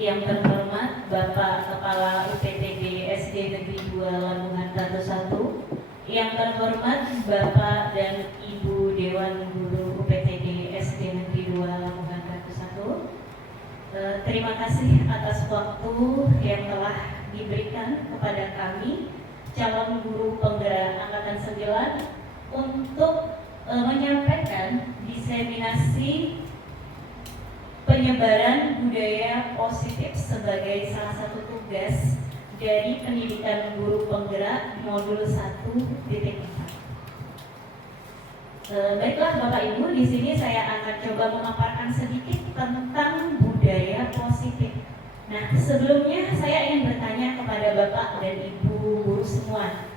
Yang terhormat Bapak Kepala UPTD SD Negeri 2 Lamongan Ratu 1, yang terhormat Bapak dan Ibu Dewan Guru UPTD SD Negeri 2 Lamongan Ratu 1, terima kasih atas waktu yang telah diberikan kepada kami calon guru penggerak Angkatan 9 untuk menyampaikan diseminasi penyebaran budaya positif sebagai salah satu tugas dari pendidikan guru penggerak modul 1.4. Baiklah Bapak Ibu, di sini saya akan coba memaparkan sedikit tentang budaya positif. Nah, sebelumnya saya ingin bertanya kepada Bapak dan Ibu guru semua,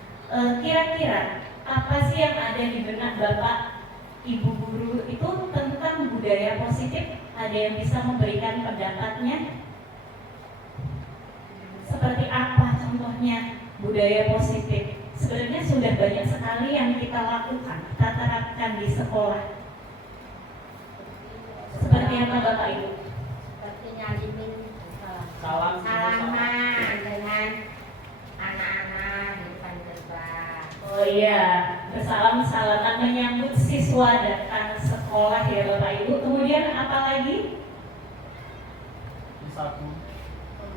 kira-kira apa sih yang ada di benak Bapak, Ibu guru itu tentang budaya positif? Ada yang bisa memberikan pendapatnya? Seperti apa contohnya budaya positif? Sebenarnya sudah banyak sekali yang kita lakukan, kita terapkan di sekolah. Seperti apa Bapak Ibu? Seperti nyalimin salaman dengan anak-anak di depan gerbang. Oh iya, bersalam-salaman menyambut siswa datang sekolah ya Bapak Ibu. Kemudian apa lagi? disabung.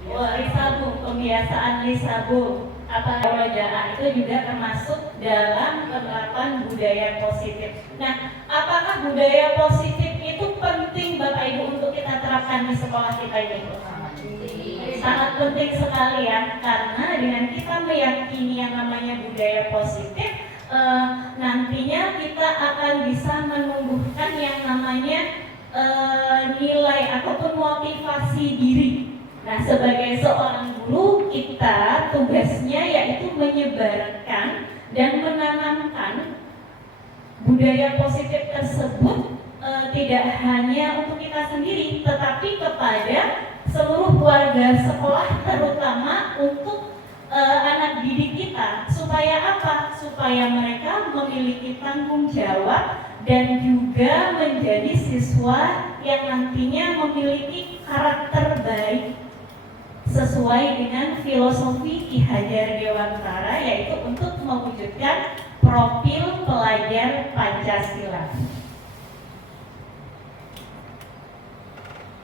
Risabung, pembiasaan risabung. Apa rojaah itu juga termasuk dalam penerapan budaya positif. Nah, apakah budaya positif itu penting Bapak Ibu untuk kita terapkan di sekolah kita ini? Sangat penting sekali ya, karena dengan kita meyakini yang namanya budaya positif, nantinya kita akan bisa menumbuhkan yang namanya nilai ataupun motivasi diri. Nah, sebagai seorang guru, kita tugasnya yaitu menyebarkan dan menanamkan budaya positif tersebut, tidak hanya untuk kita sendiri, tetapi kepada seluruh warga sekolah, terutama untuk anak didik kita. Supaya apa? Supaya mereka memiliki tanggung jawab dan juga menjadi siswa yang nantinya memiliki karakter baik sesuai dengan filosofi Ki Hajar Dewantara, yaitu untuk mewujudkan profil pelajar Pancasila.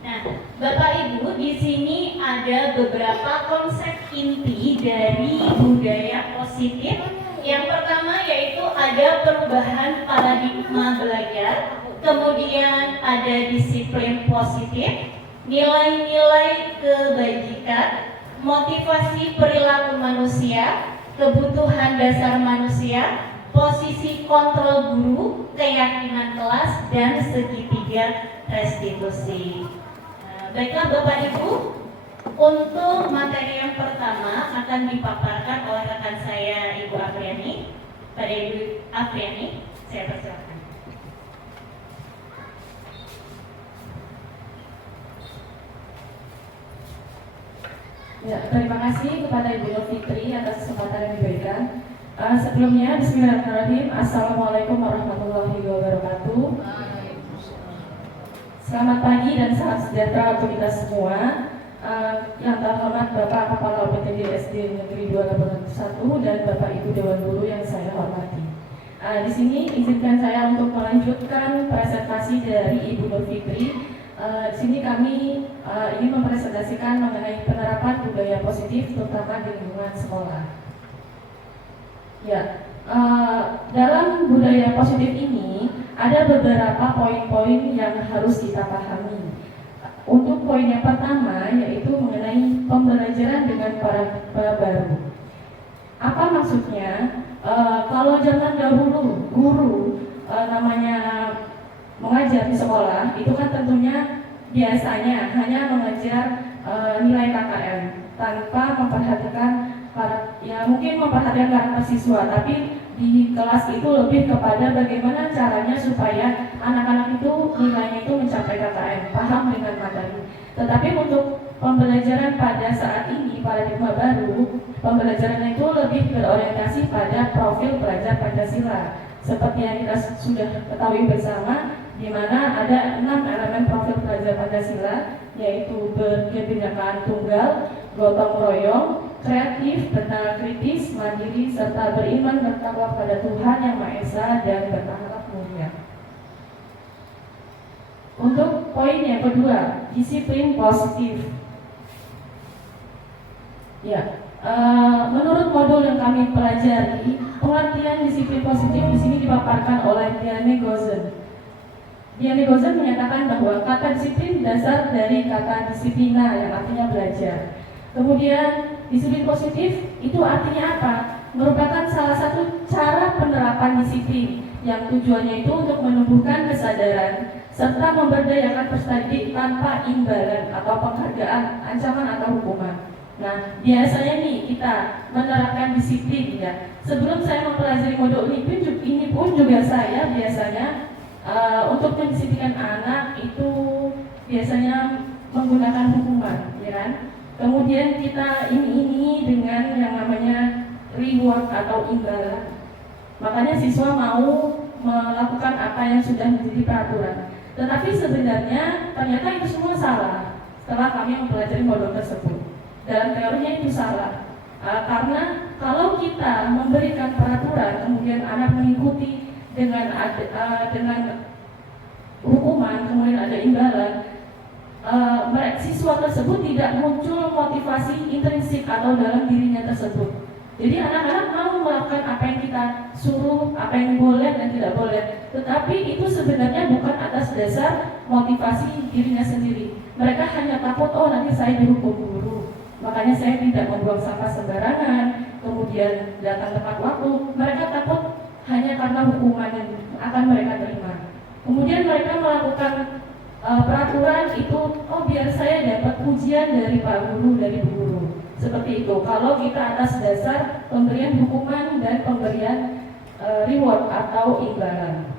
Nah, Bapak Ibu, di sini ada beberapa konsep inti dari budaya positif. Yang pertama yaitu ada perubahan paradigma belajar, kemudian ada disiplin positif, nilai-nilai kebajikan, motivasi perilaku manusia, kebutuhan dasar manusia, posisi kontrol guru, keyakinan kelas, dan segitiga restitusi. Baiklah Bapak Ibu, untuk materi yang pertama akan dipaparkan oleh rekan saya Ibu Afriani. Pada Ibu Afriani, saya persilakan. Ya, terima kasih kepada Ibu Nur Fitri atas kesempatan yang diberikan. Sebelumnya, Bismillahirrahmanirrahim. Assalamualaikum warahmatullahi wabarakatuh. Selamat pagi dan salam sejahtera untuk kita semua. Yang terhormat Bapak Kepala UPTD SD Negeri 2 Lamongan 1 dan Bapak Ibu Dewan Guru yang saya hormati. Di sini izinkan saya untuk melanjutkan presentasi dari Ibu Nur Fitri. Di sini kami ingin mempresentasikan mengenai penerapan budaya positif terutama di lingkungan sekolah. Ya, dalam budaya positif ini ada beberapa poin-poin yang harus kita pahami. Untuk poin yang pertama yaitu mengenai pembelajaran dengan paradigma baru. Apa maksudnya? Kalau zaman dahulu guru namanya mengajar di sekolah itu kan tentunya biasanya hanya mengajar nilai KKM tanpa memperhatikan mungkin memperhatikan karakter siswa, tapi di kelas itu lebih kepada bagaimana caranya supaya anak-anak itu nilainya itu mencapai KKM, paham dengan materi. Tetapi untuk pembelajaran pada saat ini, paradigma baru, pembelajaran itu lebih berorientasi pada profil pelajar Pancasila. Seperti yang kita sudah ketahui bersama, di mana ada 6 elemen profil pelajar Pancasila, yaitu berkebinekaan tunggal, gotong royong, kreatif, bernalar kritis, mandiri, serta beriman bertakwa pada Tuhan Yang Maha Esa dan berakhlak mulia. Untuk poin yang kedua, disiplin positif. Ya, menurut modul yang kami pelajari, pengertian disiplin positif di sini dipaparkan oleh Diane Gozen. Diane Gozen menyatakan bahwa kata disiplin dasar dari kata disiplina yang artinya belajar. Kemudian disiplin positif itu artinya apa? Merupakan salah satu cara penerapan disiplin yang tujuannya itu untuk menumbuhkan kesadaran serta memberdayakan peserta didik tanpa imbalan atau penghargaan, ancaman atau hukuman. Nah, biasanya nih kita menerapkan disiplin ya. Sebelum saya mempelajari modul ini pun juga saya biasanya untuk mendisiplinkan anak itu biasanya menggunakan hukuman, ya kan? Kemudian kita ini dengan yang namanya reward atau imbalan. Makanya siswa mau melakukan apa yang sudah menjadi peraturan. Tetapi sebenarnya ternyata itu semua salah setelah kami mempelajari modul tersebut. Dalam teorinya itu salah, karena kalau kita memberikan peraturan kemudian anak mengikuti dengan hukuman kemudian ada imbalan, siswa tersebut tidak muncul motivasi intrinsik atau dalam dirinya tersebut. Jadi anak-anak mau melakukan apa yang kita suruh, apa yang boleh dan tidak boleh. Tetapi itu sebenarnya bukan atas dasar motivasi dirinya sendiri. Mereka hanya takut, oh nanti saya dihukum guru, makanya saya tidak membuang sampah sembarangan, kemudian datang tepat waktu. Mereka takut hanya karena hukuman yang akan mereka terima. Kemudian mereka melakukan peraturan itu, oh biar saya dapat pujian dari Pak Guru, dari Bu Guru. Seperti itu. Kalau kita atas dasar pemberian hukuman dan pemberian reward atau imbalan.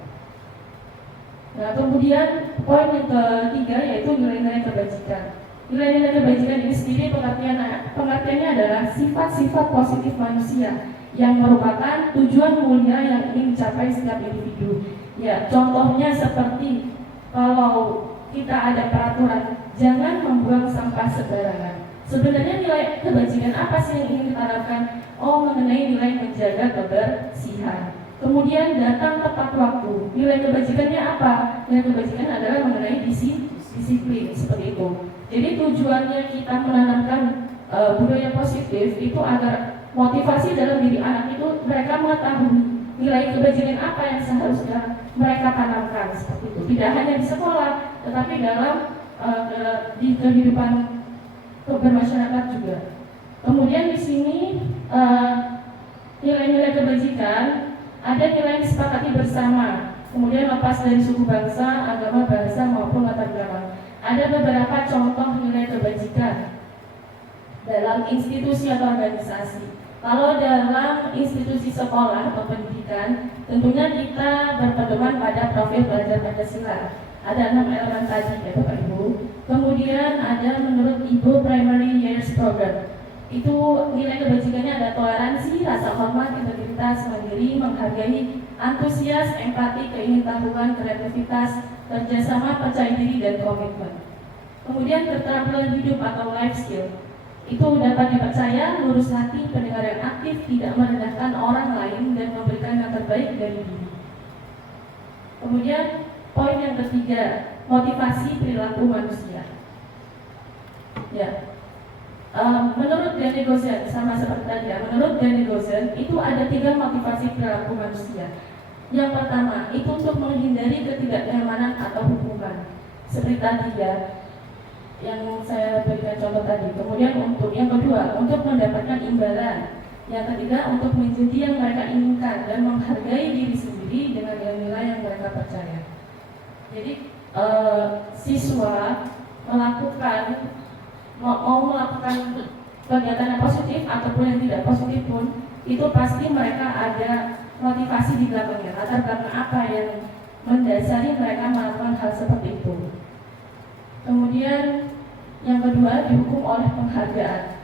Nah, kemudian poin yang ketiga yaitu nilai-nilai kebajikan. Nilai-nilai kebajikan ini sendiri pengertiannya adalah sifat-sifat positif manusia yang merupakan tujuan mulia yang ingin dicapai setiap individu. Ya, contohnya seperti kalau kita ada peraturan jangan membuang sampah sembarangan. Sebenarnya nilai kebajikan apa sih yang ingin ditanamkan? Oh, mengenai nilai menjaga kebersihan. Kemudian datang tepat waktu. Nilai kebajikannya apa? Nilai kebajikan adalah mengenai disiplin, seperti itu. Jadi tujuannya kita menanamkan budaya positif itu agar motivasi dalam diri anak itu mereka mengetahui nilai kebajikan apa yang seharusnya mereka tanamkan, seperti itu. Tidak hanya di sekolah, tetapi dalam di kehidupan bermasyarakat juga. Kemudian di sini nilai-nilai kebajikan ada nilai yang disepakati bersama, kemudian lepas dari suku bangsa, agama, bahasa maupun latar belakang. Ada beberapa contoh nilai kebajikan dalam institusi atau organisasi. Kalau dalam institusi sekolah atau pendidikan, tentunya kita berpedoman pada profil pelajar Pancasila. Ada 6 elemen tadi ya Bapak Ibu. Kemudian ada menurut Ibu Primary Years Program. Itu nilai kebajikannya ada toleransi, rasa hormat, integritas, mandiri, menghargai, antusias, empati, keingintahuan, kreativitas, kerjasama, percaya diri, dan komitmen. Kemudian keterampilan hidup atau life skill. Itu dapat dipercaya, lurus hati, pendengar yang aktif, tidak merendahkan orang lain, dan memberikan yang terbaik dari diri. Kemudian poin yang ketiga, motivasi perilaku manusia. Ya, menurut Diane Gozen, sama seperti tadi ya, menurut Diane Gozen itu ada 3 motivasi perilaku manusia. Yang pertama, itu untuk menghindari ketidaknyamanan atau hukuman, seperti tadi ya, yang saya berikan contoh tadi. Kemudian untuk yang kedua, untuk mendapatkan imbalan. Yang ketiga, untuk menjadi yang mereka inginkan dan menghargai diri sendiri dengan nilai-nilai yang mereka percaya. Jadi siswa mau melakukan kegiatan yang positif ataupun yang tidak positif pun, itu pasti mereka ada motivasi di belakangnya, latar belakang apa yang mendasari mereka melakukan hal seperti itu. Kemudian yang kedua, dihukum oleh penghargaan.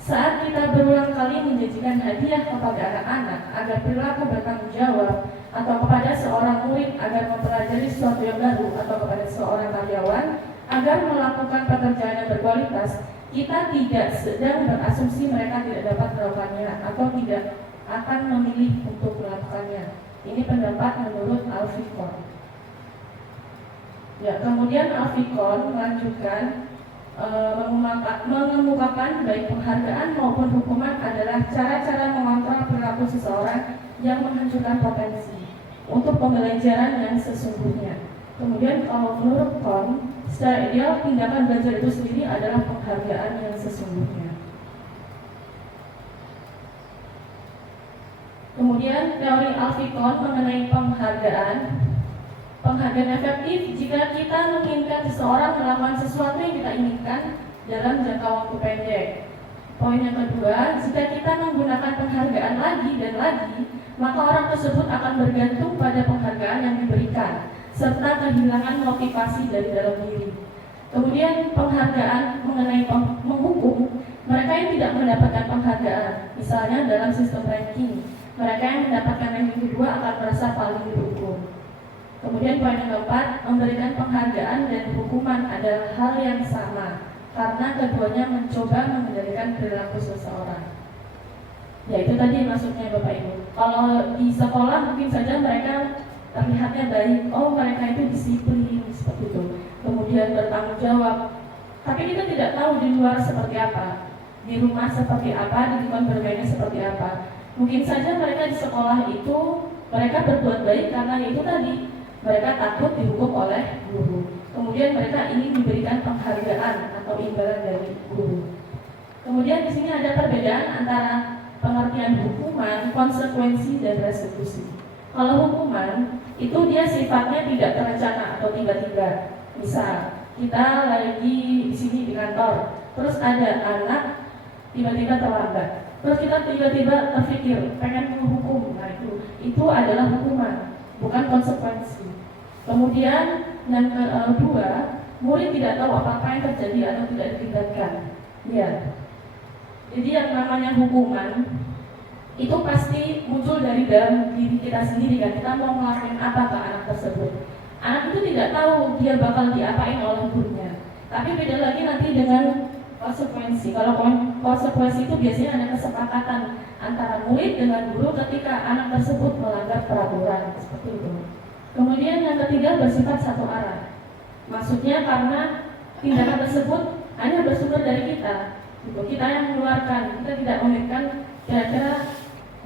Saat kita berulang kali menjanjikan hadiah kepada anak-anak agar perilaku bertanggung jawab, atau kepada seorang murid agar mempelajari sesuatu yang baru, atau kepada seorang karyawan agar melakukan pekerjaan yang berkualitas, kita tidak sedang berasumsi mereka tidak dapat melakukannya atau tidak akan memilih untuk melakukannya. Ini pendapat menurut Alfikon. Ya, kemudian Alfikon melanjutkan mengemukakan baik penghargaan maupun hukuman adalah cara-cara mengontrol perilaku seseorang yang menghancurkan potensi untuk pembelajaran yang sesungguhnya. Kemudian kalau menurut Kon, secara ideal tindakan belajar itu sendiri adalah penghargaan yang sesungguhnya. Kemudian teori Alfikon mengenai penghargaan efektif jika kita menginginkan seseorang melakukan sesuatu yang kita inginkan dalam jangka waktu pendek. Poin yang kedua, jika kita menggunakan penghargaan lagi dan lagi, maka orang tersebut akan bergantung pada penghargaan yang diberikan, serta kehilangan motivasi dari dalam diri. Kemudian penghargaan mengenai menghukum, mereka yang tidak mendapatkan penghargaan, misalnya dalam sistem ranking, mereka yang mendapatkan ranking kedua akan merasa paling dihukum. Kemudian poin yang keempat, memberikan penghargaan dan hukuman adalah hal yang sama karena keduanya mencoba mengendalikan perilaku seseorang. Ya, itu tadi maksudnya Bapak Ibu. Kalau di sekolah mungkin saja mereka terlihatnya baik, oh mereka itu disiplin seperti itu, kemudian bertanggung jawab. Tapi kita tidak tahu di luar seperti apa, di rumah seperti apa, di lingkungan bermainnya seperti apa. Mungkin saja mereka di sekolah itu mereka berbuat baik karena itu tadi, mereka takut dihukum oleh guru. Kemudian mereka ingin diberikan penghargaan atau imbalan dari guru. Kemudian di sini ada perbedaan antara pengertian hukuman, konsekuensi, dan restitusi. Kalau hukuman itu dia sifatnya tidak terencana atau tiba-tiba. Misal kita lagi di sini di kantor, terus ada anak tiba-tiba terlambat, terus kita tiba-tiba terpikir pengen menghukum. Nah itu adalah hukuman, bukan konsekuensi. Kemudian yang kedua, murid tidak tahu apa-apa yang terjadi atau tidak dilibatkan. Ya. Jadi yang namanya hukuman itu pasti muncul dari dalam diri kita sendiri kan. Kita mau ngelakuin apa ke anak tersebut. Anak itu tidak tahu dia bakal diapain oleh gurunya. Tapi beda lagi nanti dengan konsekuensi. Kalau konsekuensi itu biasanya ada kesepakatan antara murid dengan guru ketika anak tersebut melanggar peraturan seperti itu. Kemudian yang ketiga bersifat satu arah. Maksudnya karena tindakan tersebut hanya bersumber dari kita. Kita yang mengeluarkan, kita tidak memikirkan kira-kira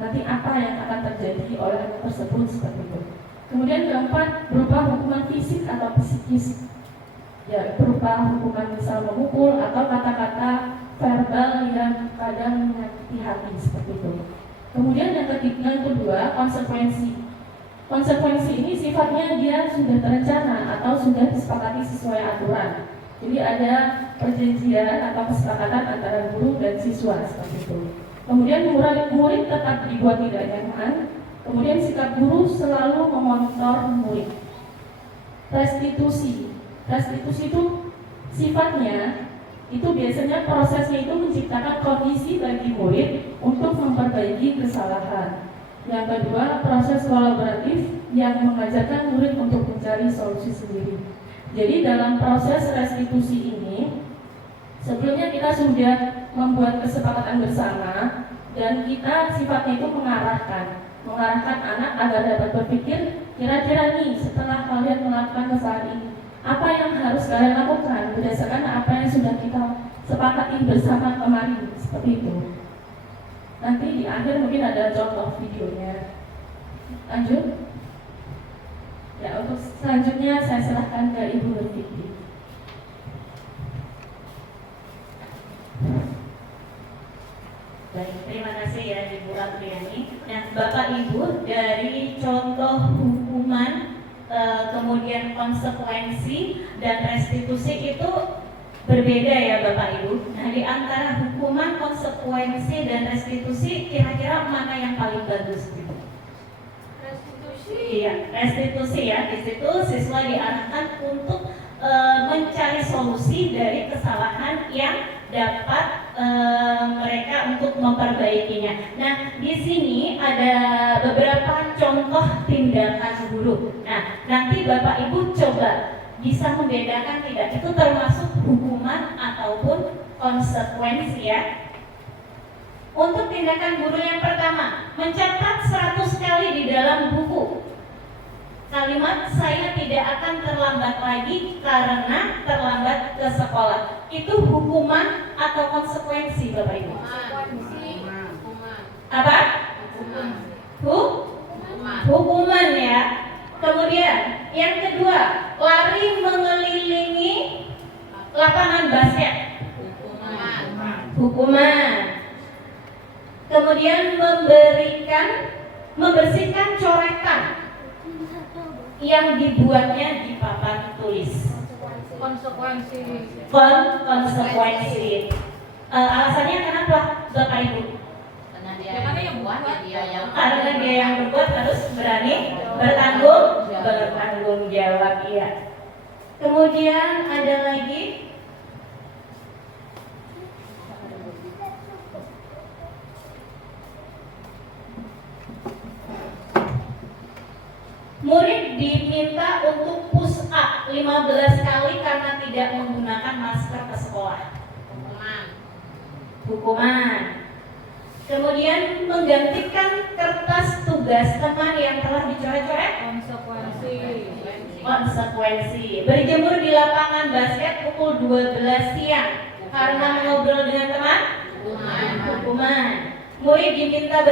nanti apa yang akan terjadi oleh anak tersebut seperti itu. Kemudian keempat, berupa hukuman fisik atau psikis. Ya, berupa hukuman misal memukul atau kata-kata verbal yang kadang menyakiti hati seperti itu. Kemudian yang kedua, konsekuensi. Konsekuensi ini sifatnya dia sudah terencana atau sudah disepakati sesuai aturan. Jadi ada perjanjian atau kesepakatan antara guru dan siswa seperti itu. Kemudian murid tetap dibuat tidak nyaman. Kemudian sikap guru selalu memonitor murid. Restitusi itu sifatnya itu biasanya prosesnya itu menciptakan kondisi bagi murid untuk memperbaiki kesalahan. Yang kedua, proses kolaboratif yang mengajarkan murid untuk mencari solusi sendiri. Jadi dalam proses restitusi ini, sebelumnya kita sudah membuat kesepakatan bersama dan kita sifatnya itu mengarahkan anak agar dapat berpikir kira-kira nih setelah kalian melakukan kesalahan ini, apa yang harus kalian lakukan berdasarkan apa yang sudah kita sepakati bersama kemarin, seperti itu. Nanti di akhir mungkin ada contoh videonya. Lanjut. Ya, untuk selanjutnya saya serahkan ke Ibu Nurfitri. Baik, terima kasih ya Ibu Apriani. Nah, Bapak Ibu, dari contoh hukuman, kemudian konsekuensi dan restitusi itu berbeda ya Bapak Ibu. Nah, di antara hukuman, konsekuensi dan restitusi, kira-kira mana yang paling bagus? Iya, restitusi ya. Di situ siswa diarahkan untuk mencari solusi dari kesalahan yang dapat mereka untuk memperbaikinya. Nah, di sini ada beberapa contoh tindakan guru. Nah, nanti Bapak Ibu coba bisa membedakan tidak itu termasuk hukuman ataupun konsekuensi ya. Untuk tindakan guru yang pertama, mencatat 100 kali di dalam buku kalimat saya tidak akan terlambat lagi karena terlambat ke sekolah. Itu hukuman atau konsekuensi Bapak Ibu? Apa? Hukuman ya. Kemudian yang kedua, lari mengelilingi lapangan basket. Hukuman. Kemudian membersihkan coretan yang dibuatnya di papan tulis. Konsekuensi. Alasannya kenapa, Bapak Ibu? Karena dia yang buat Karena dia yang berbuat harus berani bertanggung jawab ya. Kemudian ada lagi murid diminta untuk push up 15 kali karena tidak menggunakan masker ke sekolah. Hukuman. Kemudian menggantikan kertas tugas teman yang telah dicoret-coret. Konsekuensi. Berjemur di lapangan basket pukul 12 siang karena mengobrol dengan teman. Hukuman. Murid diminta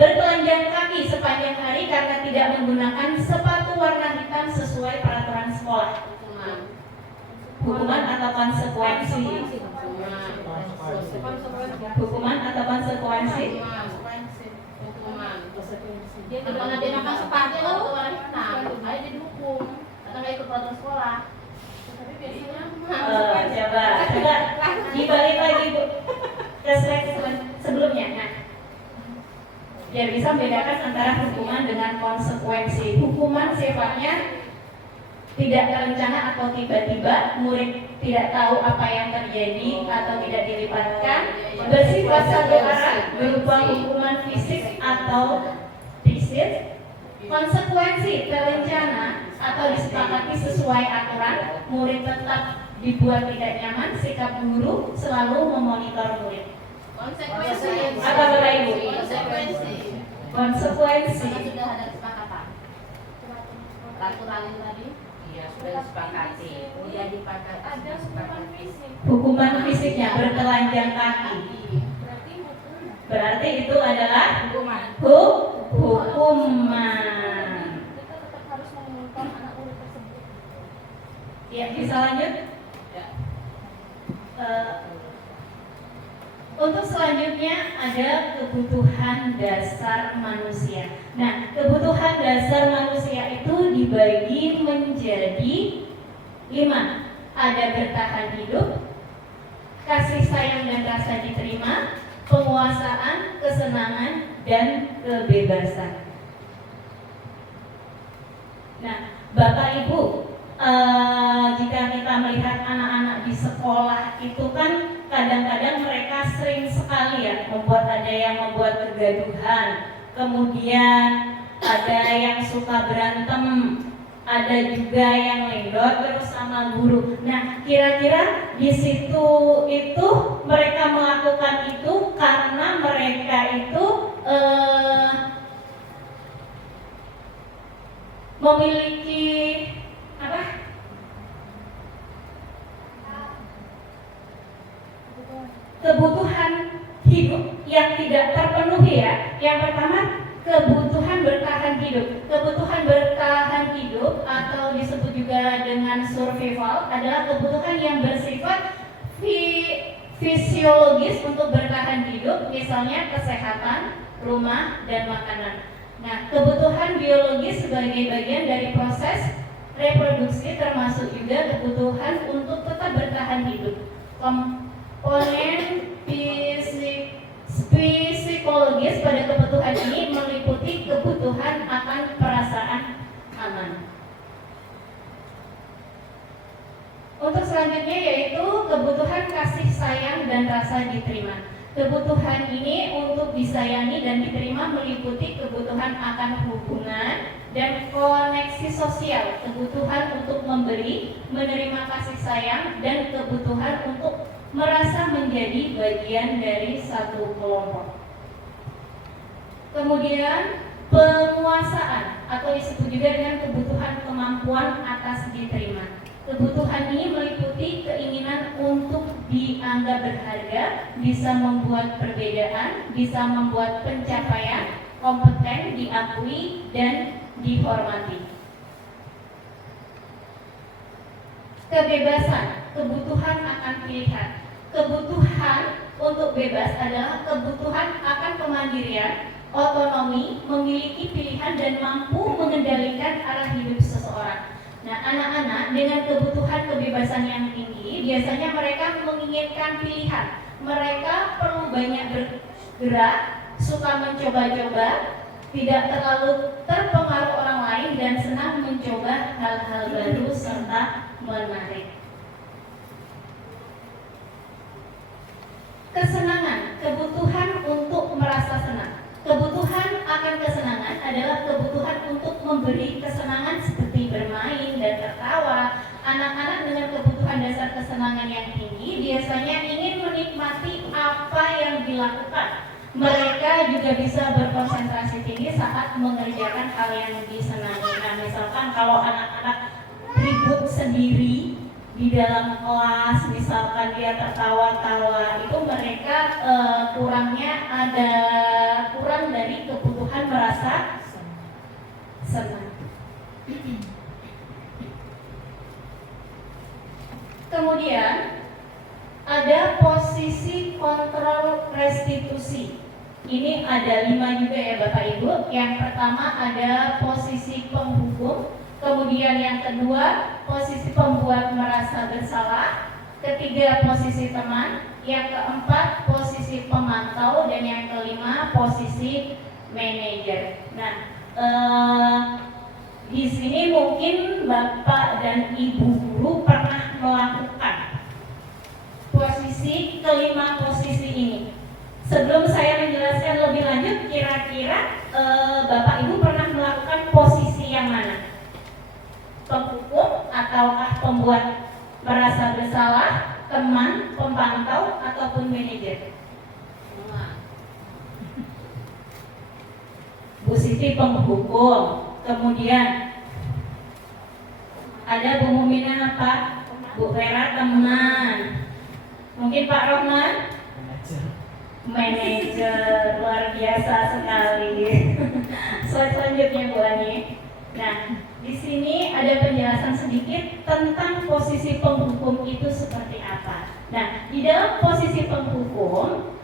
bertelanjang kaki sepanjang hari karena tidak menggunakan sepatu warna hitam sesuai peraturan sekolah. Hukuman atau konsekuensi? Hukuman atau konsekuensi? Dia karena dia pakai sepatu warna hitam, ayo dihukum karena nggak ikut peraturan sekolah. Coba dibalik lagi Bu ke slide sebelumnya. Nah, biar bisa membedakan antara hukuman dengan konsekuensi. Hukuman sifatnya tidak terencana atau tiba-tiba, murid tidak tahu apa yang terjadi atau tidak dilibatkan, bersifat satu arah berupa hukuman fisik atau psikis. Konsekuensi terencana atau disepakati sesuai aturan, murid tetap dibuat tidak nyaman, sikap guru selalu memonitor murid. Konsekuensi. Apa Bapak Ibu? Konsekuensi. Karena sudah ada kesepakatan. Peraturan itu tadi? Iya, sudah disepakati. Dia dipakai. Ada hukuman fisik. Hukuman fisiknya bertelanjang kaki. Berarti itu adalah hukuman. Ya, bisa lanjut? Untuk selanjutnya ada kebutuhan dasar manusia. Nah, kebutuhan dasar manusia itu dibagi menjadi 5. Ada bertahan hidup, kasih sayang dan rasa diterima, penguasaan, kesenangan, dan kebebasan. Nah, Bapak Ibu, jika kita melihat anak-anak di sekolah itu kan kadang-kadang mereka sering sekali ya ada yang membuat kegaduhan, kemudian ada yang suka berantem, ada juga yang lendor terus sama guru. Nah, kira-kira di situ itu mereka melakukan itu karena mereka itu memiliki apa? Kebutuhan hidup yang tidak terpenuhi ya. Yang pertama, kebutuhan bertahan hidup. Kebutuhan bertahan hidup atau disebut juga dengan survival adalah kebutuhan yang bersifat fisiologis untuk bertahan hidup, misalnya kesehatan, rumah, dan makanan. Nah, kebutuhan biologis sebagai bagian dari proses reproduksi termasuk juga kebutuhan untuk tetap bertahan hidup. Komponen psikologis pada kebutuhan ini meliputi kebutuhan akan perasaan aman. Untuk selanjutnya yaitu kebutuhan kasih sayang dan rasa diterima. Kebutuhan ini untuk disayangi dan diterima meliputi kebutuhan akan hubungan dan koneksi sosial, kebutuhan untuk memberi, menerima kasih sayang, dan kebutuhan untuk merasa menjadi bagian dari satu kelompok. Kemudian penguasaan atau disebut juga dengan kebutuhan kemampuan atas diterima. Kebutuhan ini meliputi keinginan untuk dianggap berharga, bisa membuat perbedaan, bisa membuat pencapaian, kompeten, diakui, dan dihormati. Kebebasan, kebutuhan akan pilihan. Kebutuhan untuk bebas adalah kebutuhan akan kemandirian, otonomi, memiliki pilihan, dan mampu mengendalikan arah hidup seseorang. Nah, anak-anak dengan kebutuhan kebebasan yang tinggi, biasanya mereka menginginkan pilihan. Mereka perlu banyak bergerak, suka mencoba-coba, tidak terlalu terpengaruh orang lain, dan senang mencoba hal-hal baru serta menarik. Kesenangan, kebutuhan untuk merasa senang. Kebutuhan akan kesenangan adalah kebutuhan untuk memberi kesenangan seperti bermain dan tertawa. Anak-anak dengan kebutuhan dasar kesenangan yang tinggi biasanya ingin menikmati apa yang dilakukan. Mereka juga bisa berkonsentrasi tinggi saat mengerjakan hal yang disenangi. Nah, misalkan kalau anak-anak ribut sendiri di dalam kelas, misalkan dia tertawa-tawa, itu mereka kurang dari kebutuhan merasa senang. Kemudian ada posisi kontrol restitusi. Ini ada 5 juga ya Bapak Ibu. Yang pertama ada posisi penghukum. Kemudian yang kedua, posisi pembuat merasa bersalah. Ketiga, posisi teman. Yang keempat, posisi pemantau. Dan yang kelima, posisi manajer. Nah, di sini mungkin Bapak dan Ibu guru pernah melakukan posisi kelima posisi ini. Sebelum saya menjelaskan lebih lanjut, kira-kira Bapak Ibu pernah melakukan posisi yang mana? Penghukum ataukah pembuat merasa bersalah, teman, pemantau, ataupun manajer? Bu Siti penghukum. Kemudian ada Bu Mumina apa? Bu Vera teman. Mungkin Pak Rohman? Manajer. Luar biasa sekali. Selanjutnya Bu Ani. Nah, di sini ada penjelasan sedikit tentang posisi penghukum itu seperti apa. Nah, di dalam posisi penghukum,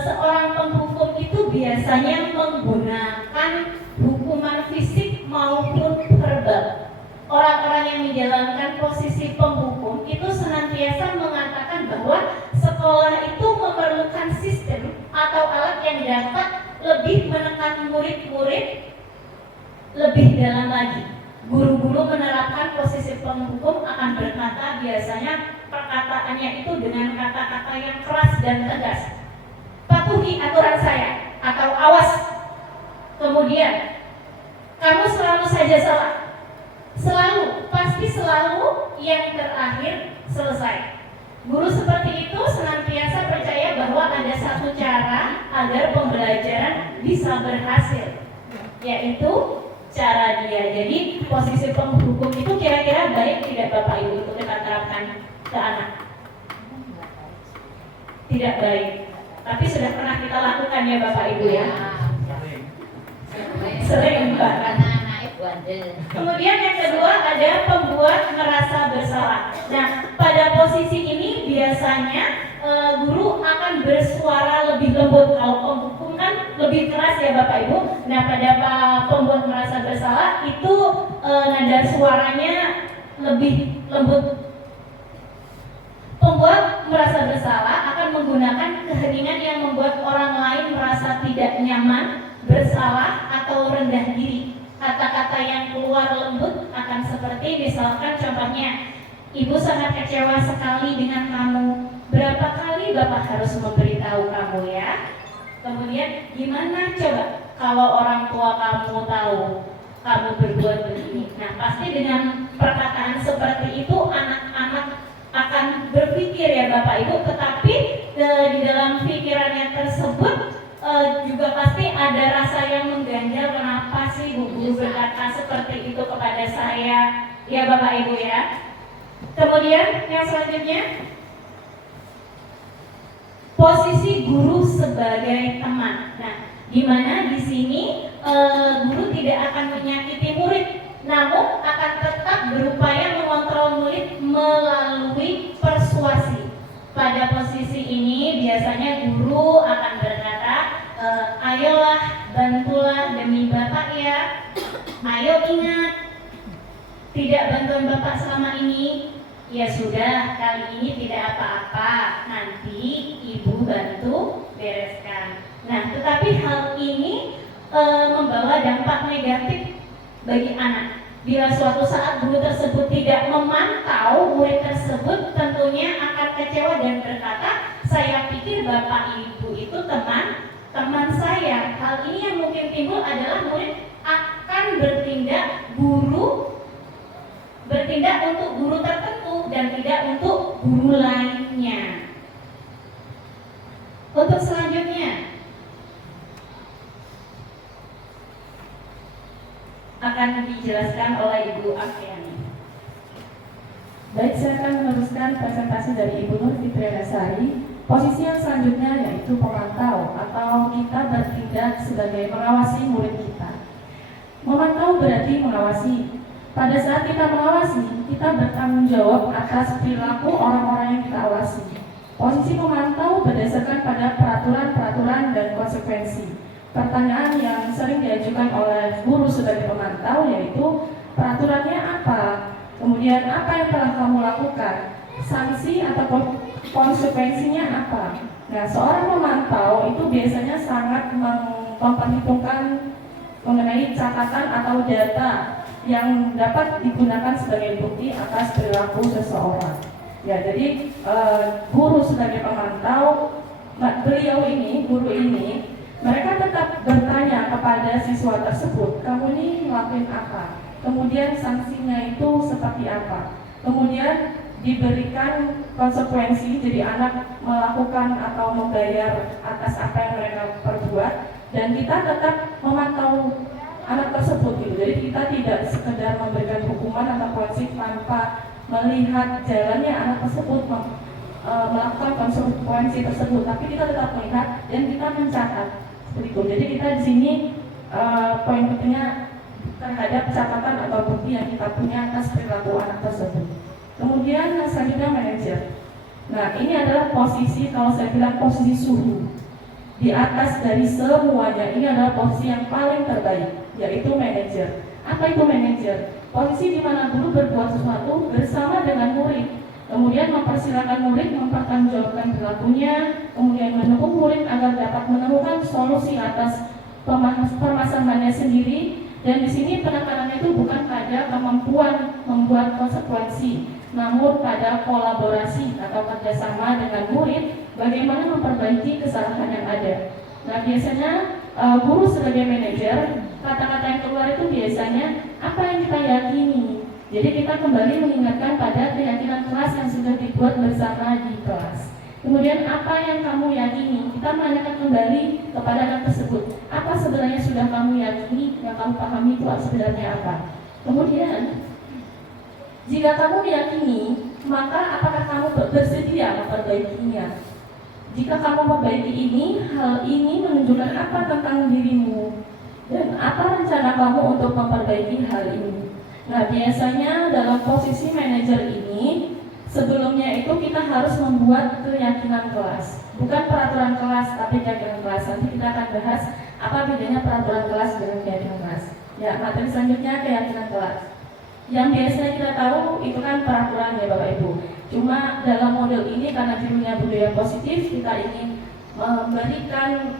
seorang penghukum itu biasanya menggunakan hukuman fisik maupun verbal. Orang-orang yang menjalankan posisi penghukum itu senantiasa mengatakan bahwa sekolah itu memerlukan sistem atau alat yang dapat lebih menekan murid-murid lebih dalam lagi. Guru-guru menerapkan posisi penghukum akan berkata, biasanya perkataannya itu dengan kata-kata yang keras dan tegas. Patuhi aturan saya, atau awas. Kemudian, kamu selalu saja salah. Selalu, pasti selalu yang terakhir selesai. Guru seperti itu senantiasa percaya bahwa ada satu cara agar pembelajaran bisa berhasil, yaitu cara dia. Jadi posisi penghukum itu kira-kira baik tidak Bapak Ibu untuk kita terapkan ke anak? Tidak baik. Tapi sudah pernah kita lakukan ya Bapak Ibu ya? Sering Mbak. Karena anaknya bandel. Kemudian yang kedua ada pembuat merasa bersalah. Nah, pada posisi ini biasanya guru akan bersuara lebih lembut. Kalau penghukum kan lebih keras ya Bapak Ibu. Nah, pada pembuat merasa bersalah itu nada suaranya lebih lembut. Pembuat merasa bersalah akan menggunakan keheningan yang membuat orang lain merasa tidak nyaman, bersalah, atau rendah diri. Kata-kata yang keluar lembut akan seperti misalkan contohnya, Ibu sangat kecewa sekali dengan kamu. Berapa kali Bapak harus memberitahu kamu ya? Kemudian gimana coba kalau orang tua kamu tahu kamu berbuat begini? Nah, pasti dengan perkataan seperti itu anak-anak akan berpikir ya Bapak Ibu, tetapi di dalam pikirannya tersebut juga pasti ada rasa yang mengganjal. Kenapa sih Bu Guru berkata seperti itu kepada saya? Ya Bapak Ibu ya. Kemudian yang selanjutnya, posisi guru sebagai teman. Nah, di mana di sini guru tidak akan menyakiti murid, namun akan tetap berupaya mengontrol murid melalui persuasi. Pada posisi ini biasanya guru akan berkata, ayolah bantulah demi Bapak ya. Ayo ingat, tidak bantuan Bapak selama ini, ya sudah, kali ini tidak apa-apa, nanti Ibu bantu bereskan. Nah, tetapi hal ini membawa dampak negatif bagi anak. Bila suatu saat guru tersebut tidak memantau murid tersebut, tentunya akan kecewa dan berkata, saya pikir Bapak Ibu itu teman saya. Hal ini yang mungkin timbul adalah murid akan bertindak untuk guru tertentu dan tidak untuk guru lainnya. Untuk selanjutnya akan dijelaskan oleh Ibu Afiani. Baik, saya akan meneruskan presentasi dari Ibu Nur Fitrianasari. Posisi yang selanjutnya yaitu pemantau atau kita bertindak sebagai mengawasi murid kita. Memantau berarti mengawasi. Pada saat kita mengawasi, kita bertanggung jawab atas perilaku orang-orang yang kita awasi. Posisi memantau berdasarkan pada peraturan-peraturan dan konsekuensi. Pertanyaan yang sering diajukan oleh guru sebagai pemantau yaitu peraturannya apa? Kemudian apa yang telah kamu lakukan? Sanksi atau konsekuensinya apa? Nah, seorang pemantau itu biasanya sangat memperhitungkan mengenai catatan atau data yang dapat digunakan sebagai bukti atas perilaku seseorang. Ya, jadi guru sebagai pemantau, guru ini, mereka tetap bertanya kepada siswa tersebut, kamu ini ngelakuin apa? Kemudian sanksinya itu seperti apa? Kemudian diberikan konsekuensi, jadi anak melakukan atau membayar atas apa yang mereka perbuat, dan kita tetap memantau anak tersebut gitu. Jadi kita tidak sekedar memberikan hukuman atau konsekuensi tanpa melihat jalannya anak tersebut melakukan konsekuensi tersebut, tapi kita tetap melihat dan kita mencatat seperti itu. Jadi kita di sini poin pentingnya terhadap catatan atau bukti yang kita punya atas perilaku anak tersebut. Kemudian selanjutnya manajer. Nah, ini adalah posisi, kalau saya bilang posisi suhu di atas dari semuanya. Ini adalah posisi yang paling terbaik, yaitu manajer. Apa itu manajer? Posisi di mana guru berbuat sesuatu bersama dengan murid, kemudian mempersilahkan murid mempertanggungjawabkan perilakunya, kemudian mendukung murid agar dapat menemukan solusi atas permasalahannya sendiri. Dan di sini penekanannya itu bukan pada kemampuan membuat konsekuensi, namun pada kolaborasi atau kerjasama dengan murid bagaimana memperbaiki kesalahan yang ada. Nah, biasanya guru sebagai manajer, kata-kata yang keluar itu biasanya apa yang kita yakini. Jadi kita kembali mengingatkan pada keyakinan kelas yang sudah dibuat bersama di kelas. Kemudian apa yang kamu yakini, kita menanyakan kembali kepada anak tersebut, apa sebenarnya sudah kamu yakini, yang kamu pahami itu sebenarnya apa. Kemudian jika kamu meyakini, maka apakah kamu bersedia memperbaikinya? Jika kamu memperbaiki ini, hal ini menunjukkan apa tentang dirimu dan apa rencana kamu untuk memperbaiki hal ini. Nah, biasanya dalam posisi manajer ini, sebelumnya itu kita harus membuat keyakinan kelas, bukan peraturan kelas, tapi keyakinan kelas. Nanti kita akan bahas apa bedanya peraturan kelas dengan keyakinan kelas. Ya, materi selanjutnya keyakinan kelas. Yang biasanya kita tahu itu kan peraturan ya Bapak Ibu. Cuma dalam model ini karena judulnya budaya positif, kita ingin memberikan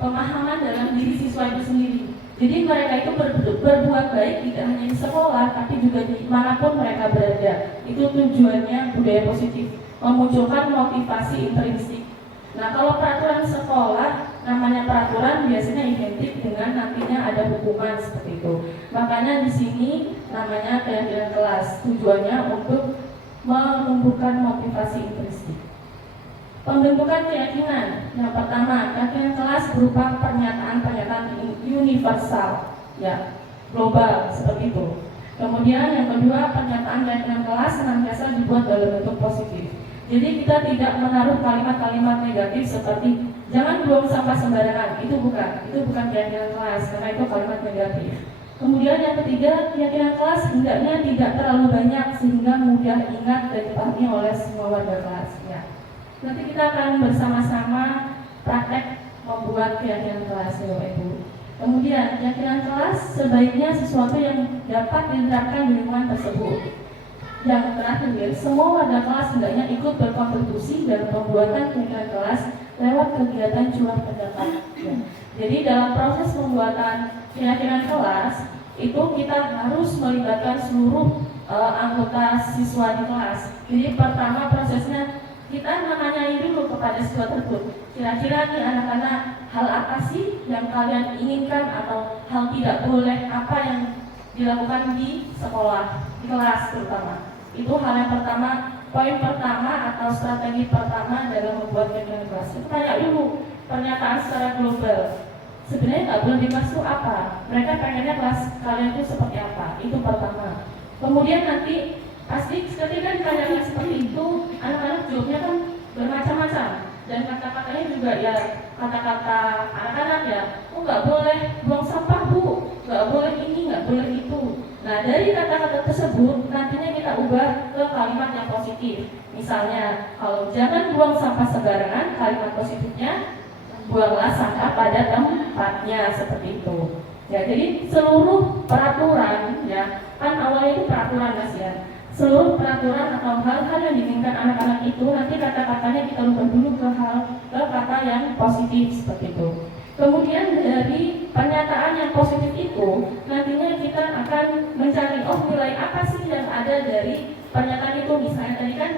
pemahaman dalam diri siswa itu sendiri. Jadi mereka itu berbuat baik tidak hanya di sekolah, tapi juga dimanapun mereka berada. Itu tujuannya budaya positif, memunculkan motivasi intrinsik. Nah, kalau peraturan sekolah, namanya peraturan biasanya identik dengan nantinya ada hukuman seperti itu. Makanya di sini namanya keyakinan kelas, tujuannya untuk menumbuhkan motivasi intrinsik. Pembentukan keyakinan. Yang pertama, keyakinan kelas berupa pernyataan-pernyataan universal, ya, global seperti itu. Kemudian yang kedua, pernyataan keyakinan kelas senantiasa dibuat dalam bentuk positif. Jadi kita tidak menaruh kalimat-kalimat negatif seperti jangan buang sampah sembarangan. Itu bukan keyakinan kelas karena itu kalimat negatif. Kemudian yang ketiga, keyakinan kelas hendaknya tidak terlalu banyak sehingga mudah ingat dan dipahami oleh semua warga kelas. Ya. Nanti kita akan bersama-sama praktek membuat keyakinan kelas, ya Ibu. Kemudian keyakinan kelas sebaiknya sesuatu yang dapat diterapkan di lingkungan tersebut. Yang terakhir, semua warga kelas hendaknya ikut berkontribusi dalam pembuatan keyakinan kelas lewat kegiatan curah pendapat. Ya. Jadi dalam proses pembuatan keyakinan kelas itu kita harus melibatkan seluruh anggota siswa di kelas. Jadi pertama prosesnya kita menanyai dulu kepada siswa tersebut, kira-kira nih anak-anak hal apa sih yang kalian inginkan atau hal tidak boleh apa yang dilakukan di sekolah, di kelas terutama. Itu hal yang pertama, poin pertama atau strategi pertama dalam membuat keyakinan kelas. Kita tanya dulu pernyataan secara global. Sebenarnya nggak boleh di kelas itu apa? Mereka pengennya kelas kalian itu seperti apa? Itu pertama. Kemudian nanti pasti ketika ditanyakan seperti itu, anak-anak jawabnya kan bermacam-macam dan kata-katanya juga ya kata-kata anak-anak ya, oh nggak boleh buang sampah bu, nggak boleh ini, nggak boleh itu. Nah dari kata-kata tersebut nantinya kita ubah ke kalimat yang positif. Misalnya kalau jangan buang sampah sembarangan, kalimat positifnya buanglah sampah pada tempatnya seperti itu. Ya jadi seluruh peraturan ya kan awalnya itu peraturan Mas ya. Seluruh peraturan atau hal-hal yang diinginkan anak-anak itu nanti kata-katanya kita ubah dulu ke kata yang positif seperti itu. Kemudian dari pernyataan yang positif itu nantinya kita akan mencari nilai apa sih yang ada dari pernyataan itu. Misalnya tadi kan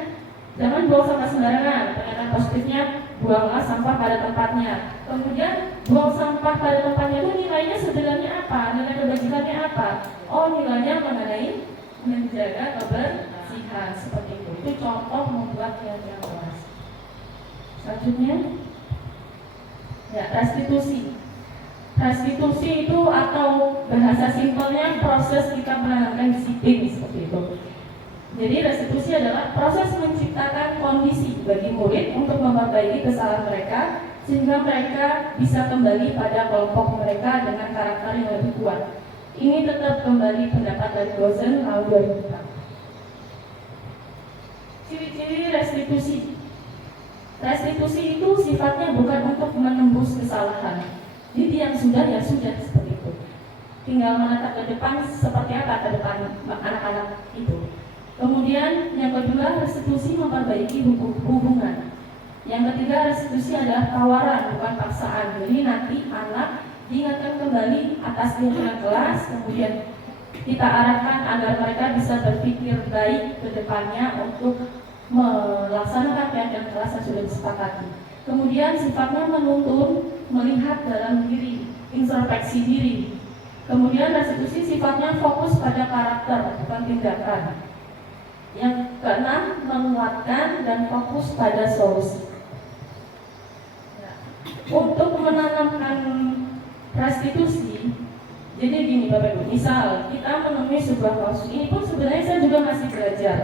jangan buang sampah sembarangan, pernyataan positifnya buanglah sampah pada tempatnya. Kemudian buang sampah pada tempatnya itu nilainya sebenarnya apa? Nilai kebajikannya apa? Nilainya mengenai menjaga kebersihan seperti itu. Itu contoh membuat keyakinan kelas. Selanjutnya, ya restitusi. Restitusi itu atau bahasa simpelnya proses kita menanamkan disiplin seperti itu. Jadi restitusi adalah proses menciptakan kondisi bagi murid untuk memperbaiki kesalahan mereka sehingga mereka bisa kembali pada kelompok mereka dengan karakter yang lebih kuat. Ini tetap kembali pendapat dari dosen tahun 2004. Ciri-ciri restitusi. Restitusi itu sifatnya bukan untuk menembus kesalahan. Jadi yang sudah seperti itu. Tinggal menatap ke depan seperti apa ke depan anak-anak itu. Kemudian yang kedua restitusi memperbaiki hubungan. Yang ketiga restitusi adalah tawaran bukan paksaan. Jadi nanti anak diingatkan kembali atas keyakinan kelas, kemudian kita arahkan agar mereka bisa berpikir baik ke depannya untuk melaksanakan keyakinan kelas yang sudah disepakati. Kemudian sifatnya menuntun, melihat dalam diri, introspeksi diri. Kemudian restitusi sifatnya fokus pada karakter, bukan tindakan. Yang keenam, menguatkan dan fokus pada solusi. Untuk menanamkan restitusi, jadi gini Bapak Ibu, misal kita menemui sebuah kasus, ini pun sebenarnya saya juga masih belajar.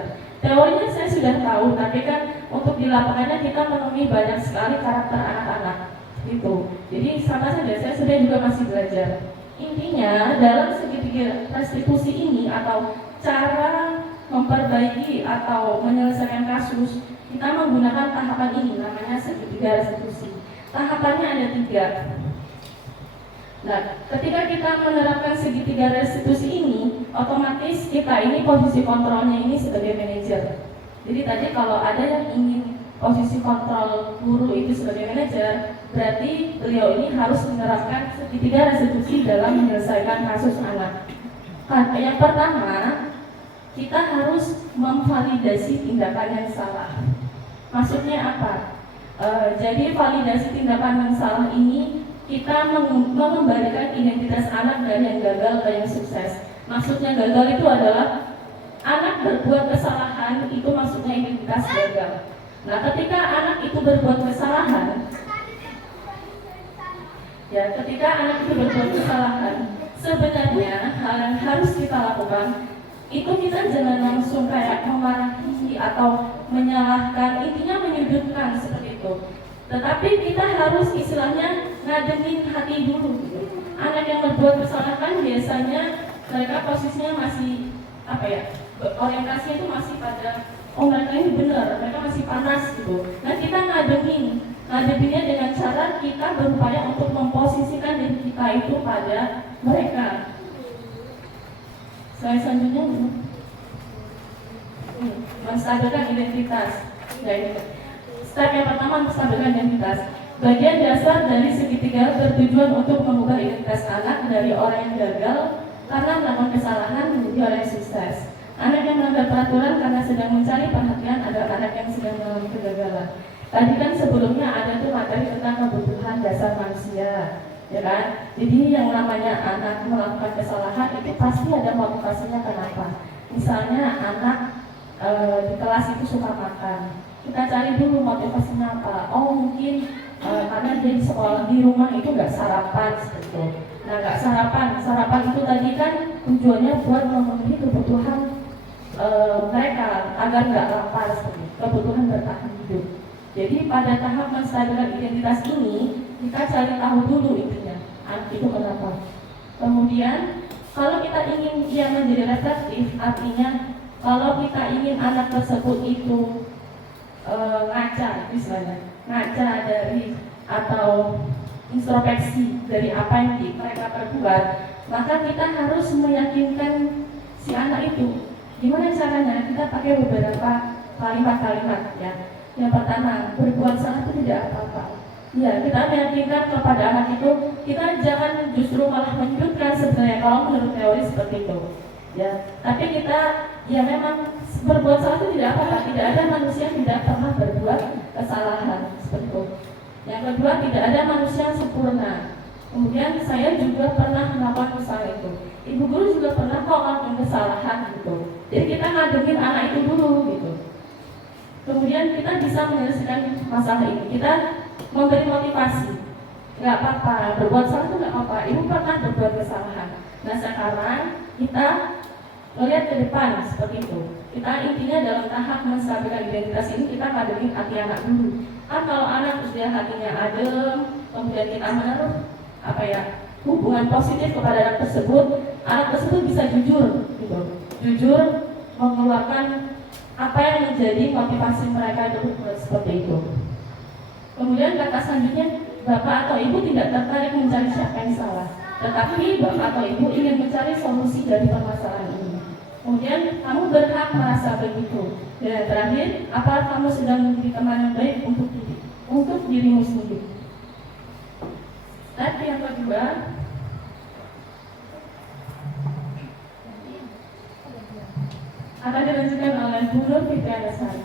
Teorinya saya sudah tahu, tapi kan untuk di lapangannya kita menemui banyak sekali karakter anak-anak gitu. Jadi sama saja, saya sudah juga masih belajar. Intinya dalam segitiga restitusi ini atau cara memperbaiki atau menyelesaikan kasus, kita menggunakan tahapan ini, namanya segitiga restitusi. Tahapannya ada 3. Nah, ketika kita menerapkan segitiga restitusi ini, otomatis kita ini posisi kontrolnya ini sebagai manajer. Jadi tadi kalau ada yang ingin posisi kontrol guru itu sebagai manajer, berarti beliau ini harus menerapkan segitiga restitusi dalam menyelesaikan kasus anak. Yang pertama, kita harus memvalidasi tindakan yang salah. Maksudnya apa? Jadi validasi tindakan yang salah ini kita mengembalikan identitas anak dari yang gagal ke yang sukses. Maksudnya gagal itu adalah anak berbuat kesalahan, itu maksudnya identitas gagal. Nah, ketika anak itu berbuat kesalahan, sebenarnya hal yang harus kita lakukan itu kita jangan langsung kayak memarahi atau menyalahkan, intinya menyudutkan seperti itu. Tetapi kita harus istilahnya ngademin hati dulu gitu. Anak yang berbuat kesalahan biasanya mereka posisinya masih orientasinya itu masih pada mereka ini benar, mereka masih panas gitu. Nah, kita ngademinnya dengan cara kita berupaya untuk memposisikan diri kita itu pada mereka. Slide selanjutnya, menstabilkan identitas. Step yang pertama, menstabilkan identitas. Bagian dasar dari segitiga bertujuan untuk mengubah identitas anak dari orang yang gagal karena melakukan kesalahan menjadi orang yang sukses. Anak yang melanggar peraturan karena sedang mencari perhatian adalah anak yang sedang mengalami kegagalan. Tadi kan sebelumnya ada tuh materi tentang kebutuhan dasar manusia, ya kan? Jadi yang namanya anak melakukan kesalahan itu pasti ada motivasinya kenapa. Misalnya anak di kelas itu suka makan, kita cari dulu motivasinya apa. Oh mungkin karena dia di sekolah, di rumah itu nggak sarapan seperti itu. Nah nggak sarapan itu tadi kan tujuannya buat memenuhi kebutuhan mereka agar nggak lapar seperti itu, kebutuhan bertahan hidup. Jadi pada tahap menstabilkan identitas ini kita cari tahu dulu intinya itu kenapa. Kemudian kalau kita ingin dia menjadi reflektif, artinya kalau kita ingin anak tersebut itu ngaca dari atau introspeksi dari apa yang mereka perbuat, maka kita harus meyakinkan si anak itu. Gimana caranya? Kita pakai beberapa kalimat-kalimat ya. Yang pertama, berbuat salah itu tidak apa-apa. Ya, kita meyakinkan kepada anak itu, kita jangan justru malah menyudutkan sebenarnya kalau menurut teori seperti itu. Ya, tapi kita ya memang berbuat salah itu tidak apa-apa. Tidak ada manusia yang tidak pernah berbuat kesalahan seperti itu. Yang kedua, tidak ada manusia yang sempurna. Kemudian saya juga pernah melakukan kesalahan itu. Ibu guru juga pernah kok melakukan kesalahan gitu. Jadi kita ngademin anak itu dulu gitu. Kemudian kita bisa menyelesaikan masalah ini. Kita memberi motivasi. Nggak apa-apa, berbuat salah itu nggak apa-apa. Ibu pernah berbuat kesalahan. Nah sekarang kita melihat ke depan seperti itu. Kita intinya dalam tahap menstabilkan identitas ini kita ngademin hati anak dulu. Kan kalau anak usia hatinya adem, kemudian kita menaruh hubungan positif kepada anak tersebut bisa jujur gitu. Jujur mengeluarkan apa yang menjadi motivasi mereka itu seperti itu. Kemudian kata selanjutnya, bapak atau ibu tidak tertarik mencari siapa yang salah, tetapi bapak atau ibu ingin mencari solusi dari permasalahan ini. Kemudian kamu berhak merasa begitu. Dan yang terakhir, apa kamu sedang menjadi teman yang baik untuk dirimu sendiri. Step yang kedua, akan dilanjutkan oleh Bu Nur Fitriana Sari.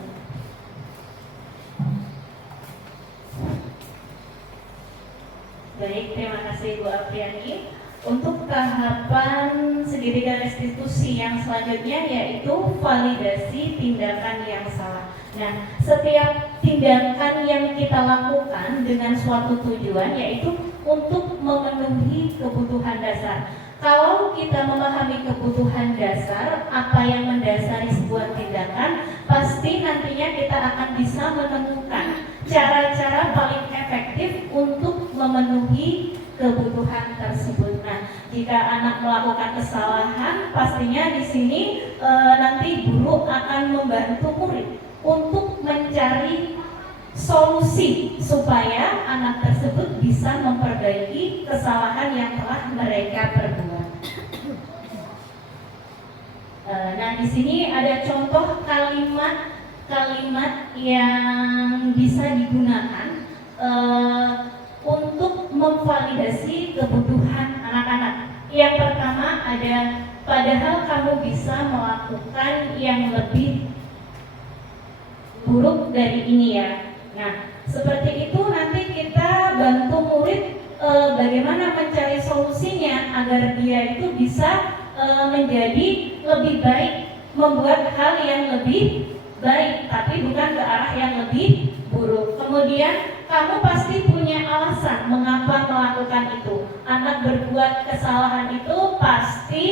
Baik, terima kasih Bu Apriani. Untuk tahapan segitiga restitusi yang selanjutnya yaitu validasi tindakan yang salah. Nah, setiap tindakan yang kita lakukan dengan suatu tujuan yaitu untuk memenuhi kebutuhan dasar. Kalau kita memahami kebutuhan dasar, apa yang mendasari sebuah tindakan, pasti nantinya kita akan bisa menemukan cara-cara paling efektif untuk memenuhi kebutuhan tersebut. Nah, jika anak melakukan kesalahan, pastinya di sini nanti guru akan membantu murid untuk mencari solusi supaya anak tersebut bisa memperbaiki kesalahan yang telah mereka perbuat. Nah, di sini ada contoh kalimat kalimat yang bisa digunakan untuk memvalidasi kebutuhan anak-anak. Yang pertama ada, padahal kamu bisa melakukan yang lebih buruk dari ini ya. Nah, seperti itu nanti kita bantu murid bagaimana mencari solusinya agar dia itu bisa menjadi lebih baik, membuat hal yang lebih baik, tapi bukan ke arah yang lebih buruk. Kemudian kamu pasti punya alasan mengapa melakukan itu. Anak berbuat kesalahan itu pasti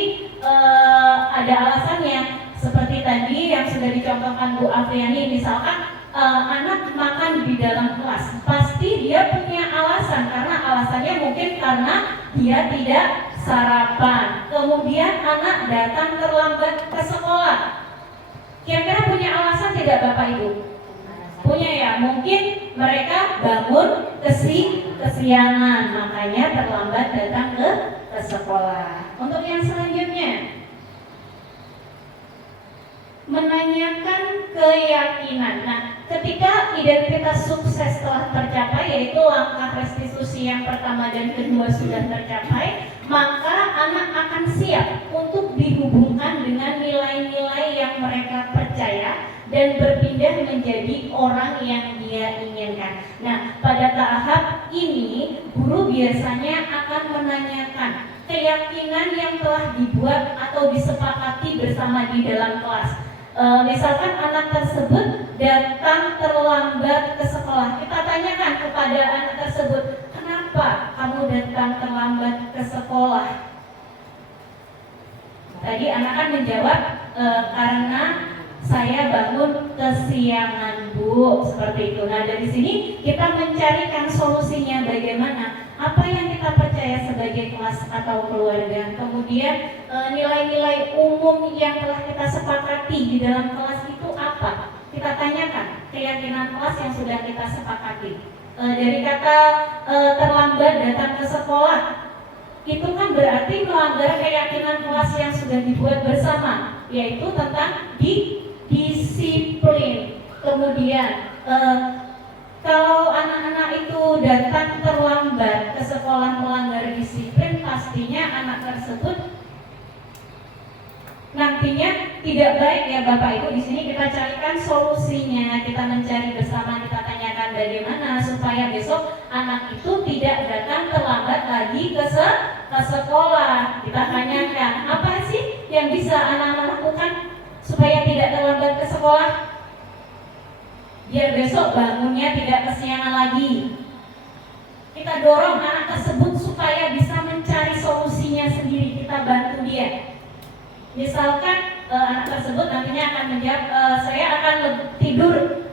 ada alasannya. Seperti tadi yang sudah dicontohkan Bu Afriani, misalkan anak makan di dalam kelas, pasti dia punya alasan, karena alasannya mungkin karena dia tidak sarapan. Kemudian anak datang terlambat ke sekolah, kira-kira punya alasan tidak Bapak Ibu? Punya ya, mungkin mereka bangun kesiangan, makanya terlambat datang ke sekolah. Untuk yang selanjutnya, menanyakan keyakinan. Nah, ketika identitas sukses telah tercapai, yaitu langkah restitusi yang pertama dan kedua sudah tercapai, maka anak akan siap untuk dihubungkan dengan nilai-nilai yang mereka percaya dan berpindah menjadi orang yang dia inginkan. Nah, pada tahap ini guru biasanya akan menanyakan keyakinan yang telah dibuat atau disepakati bersama di dalam kelas. Misalkan anak tersebut datang terlambat ke sekolah, kita tanyakan kepada anak tersebut, kenapa kamu datang terlambat ke sekolah? Tadi anak kan menjawab, karena saya bangun kesiangan Bu, seperti itu. Nah, dari sini kita mencarikan solusinya bagaimana, apa yang kita percaya sebagai kelas atau keluarga. Kemudian nilai-nilai umum yang telah kita sepakati di dalam kelas itu apa? Kita tanyakan keyakinan kelas yang sudah kita sepakati. Dari kata terlambat datang ke sekolah, itu kan berarti melanggar keyakinan kelas yang sudah dibuat bersama, yaitu tentang disiplin. Kemudian kalau anak-anak itu datang terlambat ke sekolah melanggar disiplin, pastinya anak tersebut nantinya tidak baik ya Bapak Ibu. Di sini kita carikan solusinya, kita mencari bersama, kita tanyakan bagaimana supaya besok anak itu tidak datang terlambat lagi ke sekolah. Kita tanyakan apa sih yang bisa anak lakukan supaya tidak terlambat ke sekolah, biar besok bangunnya tidak kesiangan lagi. Kita dorong anak tersebut supaya bisa mencari solusinya sendiri, kita bantu dia. Misalkan anak tersebut nantinya akan menjawab, saya akan tidur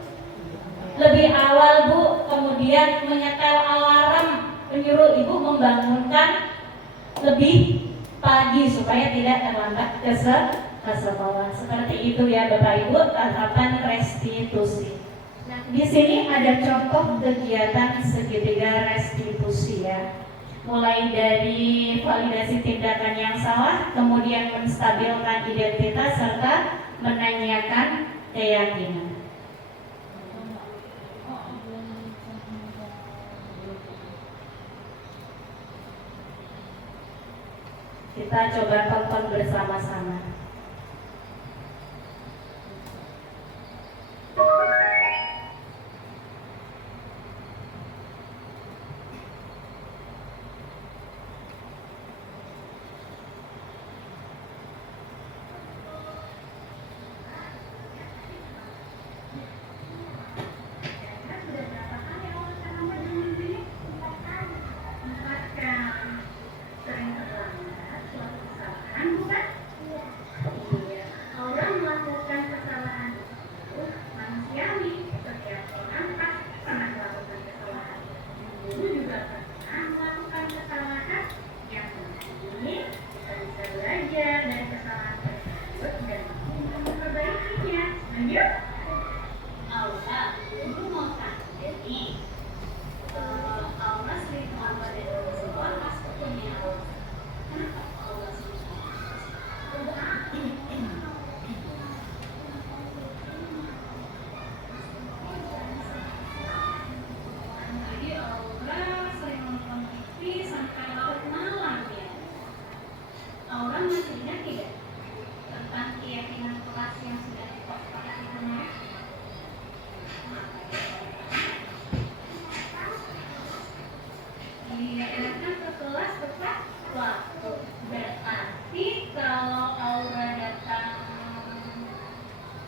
lebih awal Bu, kemudian menyetel alarm, menyuruh ibu membangunkan lebih pagi supaya tidak terlambat ke sekolah. Seperti itu ya Bapak Ibu, tahapan restitusi. Nah, di sini ada contoh kegiatan segitiga restitusi ya. Mulai dari validasi tindakan yang salah, kemudian menstabilkan identitas serta menanyakan keyakinan. Kita coba tonton bersama-sama. diingatkan ke kelas tepat waktu. Berarti kalau Aura datang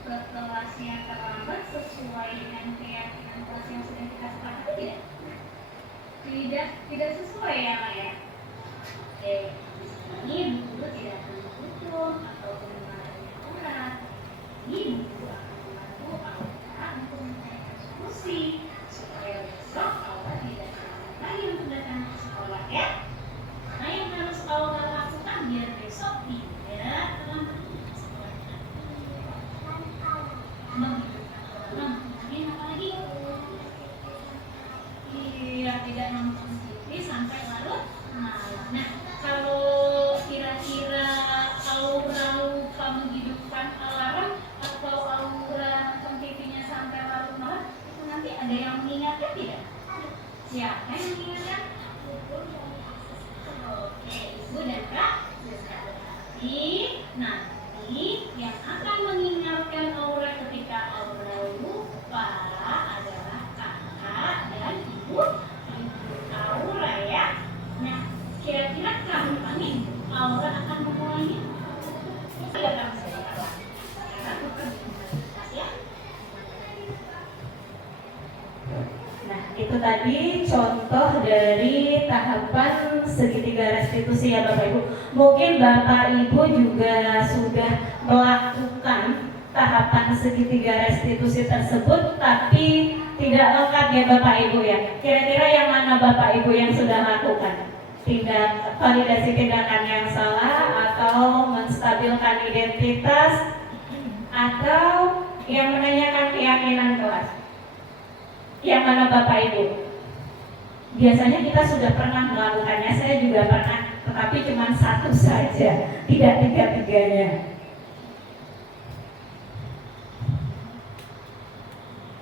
ke kelasnya terlambat sesuai dengan keyakinan kelas yang sudah kita sepakati tidak sesuai ya Mak ya. Oke, di sini guru tidak mendukung atau memarahnya Aura. Ini guru akan membantu Aura untuk mencarikan solusi supaya besok Aura tidak terlambat lagi untuk datang ke sekolah ya. Nah yang harus Aura lakukan biar besok tidak terlambat ke sekolah. Kemudian apa lagi? Iya, tidak nonton TV sampai larut malam. Nah, kalau kira-kira Aura lupa menghidupkan alarm atau Aura nonton TV-nya sampai larut malam, itu nanti ada yang mengingatkan tidak? Siapa yang mengingatkan? Oke, Ibu dan Kak. Berarti nanti yang akan mengingatkan Aura ketika Aura lupa adalah kakak dan ibu Aura ya. Nah, kira-kira kapan nih Aura akan memulainya? Tidak akan ya. Nah, itu tadi contoh dari tahapan segitiga restitusi ya Bapak Ibu. Mungkin Bapak Ibu juga sudah melakukan tahapan segitiga restitusi tersebut, tapi tidak lengkap ya Bapak Ibu ya. Kira-kira yang mana Bapak Ibu yang sudah lakukan? Validasi tindakan yang salah, atau menstabilkan identitas, atau yang menanyakan keyakinan kelas? Yang mana Bapak Ibu? Biasanya kita sudah pernah melakukannya, saya juga pernah, tetapi cuma satu saja, tidak tiga-tiganya.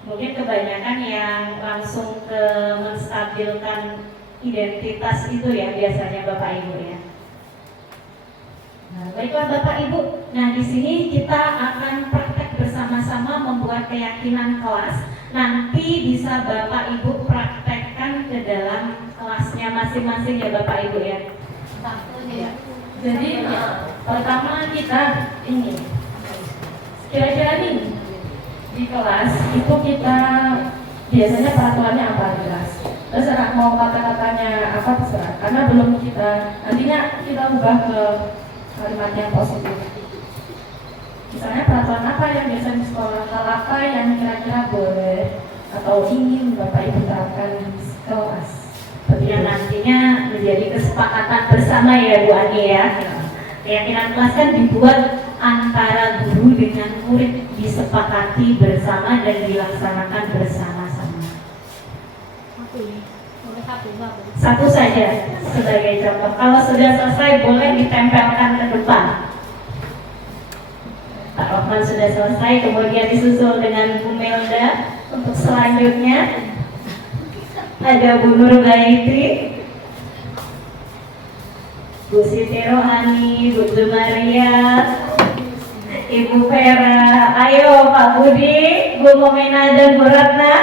Mungkin kebanyakan yang langsung ke menstabilkan identitas itu ya biasanya Bapak Ibu ya. Nah, baiklah Bapak Ibu. Nah, di sini kita akan praktek bersama-sama membuat keyakinan kelas. Nanti bisa Bapak Ibu praktekkan ke dalam kelasnya masing-masing ya Bapak Ibu ya. Jadi pertama kita ini kira-kira nih di kelas itu kita biasanya peraturannya apa di kelas. Terserah mau kata-katanya apa terserah, karena belum kita nantinya kita ubah ke kalimat yang positif. Misalnya peraturan apa yang biasa di sekolah, hal apa yang kira-kira boleh atau ingin Bapak Ibu terapkan di kelas. Yang nantinya menjadi kesepakatan bersama ya Bu Ani ya. Keyakinan kelas kan dibuat antara guru dengan murid, disepakati bersama dan dilaksanakan bersama-sama. Satu saja sebagai contoh. Kalau sudah selesai boleh ditempelkan ke depan. Pak Rohman sudah selesai, kemudian disusul dengan Bu Melda. Untuk selanjutnya ada Bu Nur Gaitri, Bu Siti Rohani, Bu Maria, Ibu Vera. Ayo Pak Budi, Bu Momena dan Bu Ratna.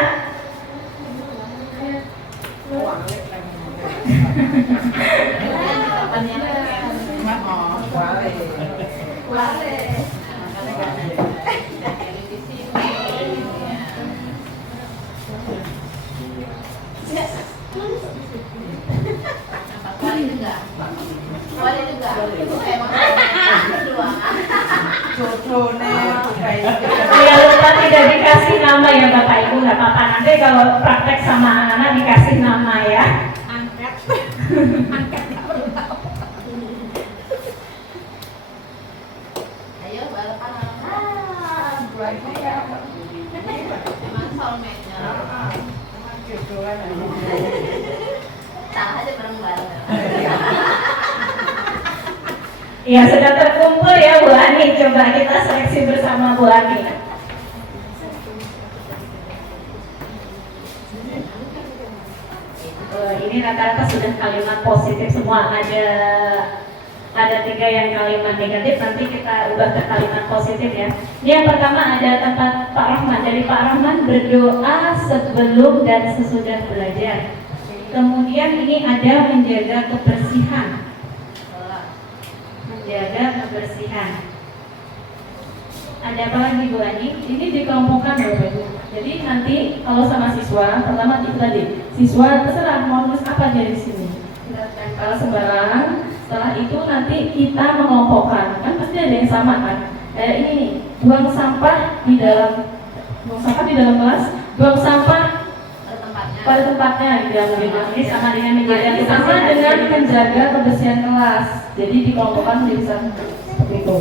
Ya lupa tidak dikasih nama ya Bapak Ibu, nggak apa-apa, nanti kalau praktek sama anak-anak dikasih nama ya. Ayo balapan. Emang soulmate-nya. Salah aja bareng-bareng. Ya sudah terkumpul ya Bu Ani, coba kita seleksi bersama Bu Ani. Ini rata-rata sudah kalimat positif semua, ada 3 yang kalimat negatif, nanti kita ubah ke kalimat positif ya. Ini yang pertama ada tempat Pak Rahman, dari Pak Rahman, berdoa sebelum dan sesudah belajar. Kemudian ini ada menjaga kebersihan. Kelas. Menjaga kebersihan. Ada apa lagi Bu Ani? Ini dikelompokkan Bapak Ibu. Jadi nanti kalau sama siswa, pertama itu tadi, siswa terserah mau nulis apa dia di sini. Kita tempel sembarang. Setelah itu nanti kita mengelompokkan. Kan pasti ada yang sama kan? Kayak ini nih, buang sampah di dalam kelas, buang sampah Ke tempatnya. pada tempatnya gitu. Ini sama dengan menjaga Ini sama kebersihan. dengan menjaga kebersihan kelas. Jadi dikelompokkan menjadi satu seperti itu.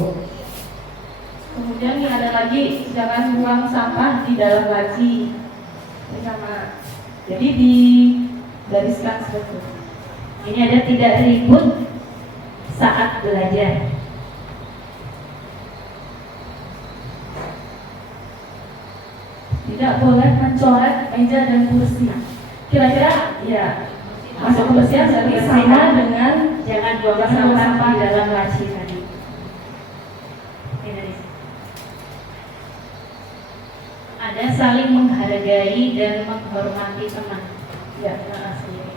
Kemudian ini ada lagi, jangan buang sampah di dalam laci. Ini sama. Jadi digariskan seperti itu. Ini ada tidak ribut saat belajar. Tidak boleh mencoret meja dan kursi. Kira-kira ya masuk kebersihan berarti sama dengan Jangan buang sampah di dalam laci tadi. Ini dari sini. Ada saling menghargai dan menghormati teman. ya. Sendiri.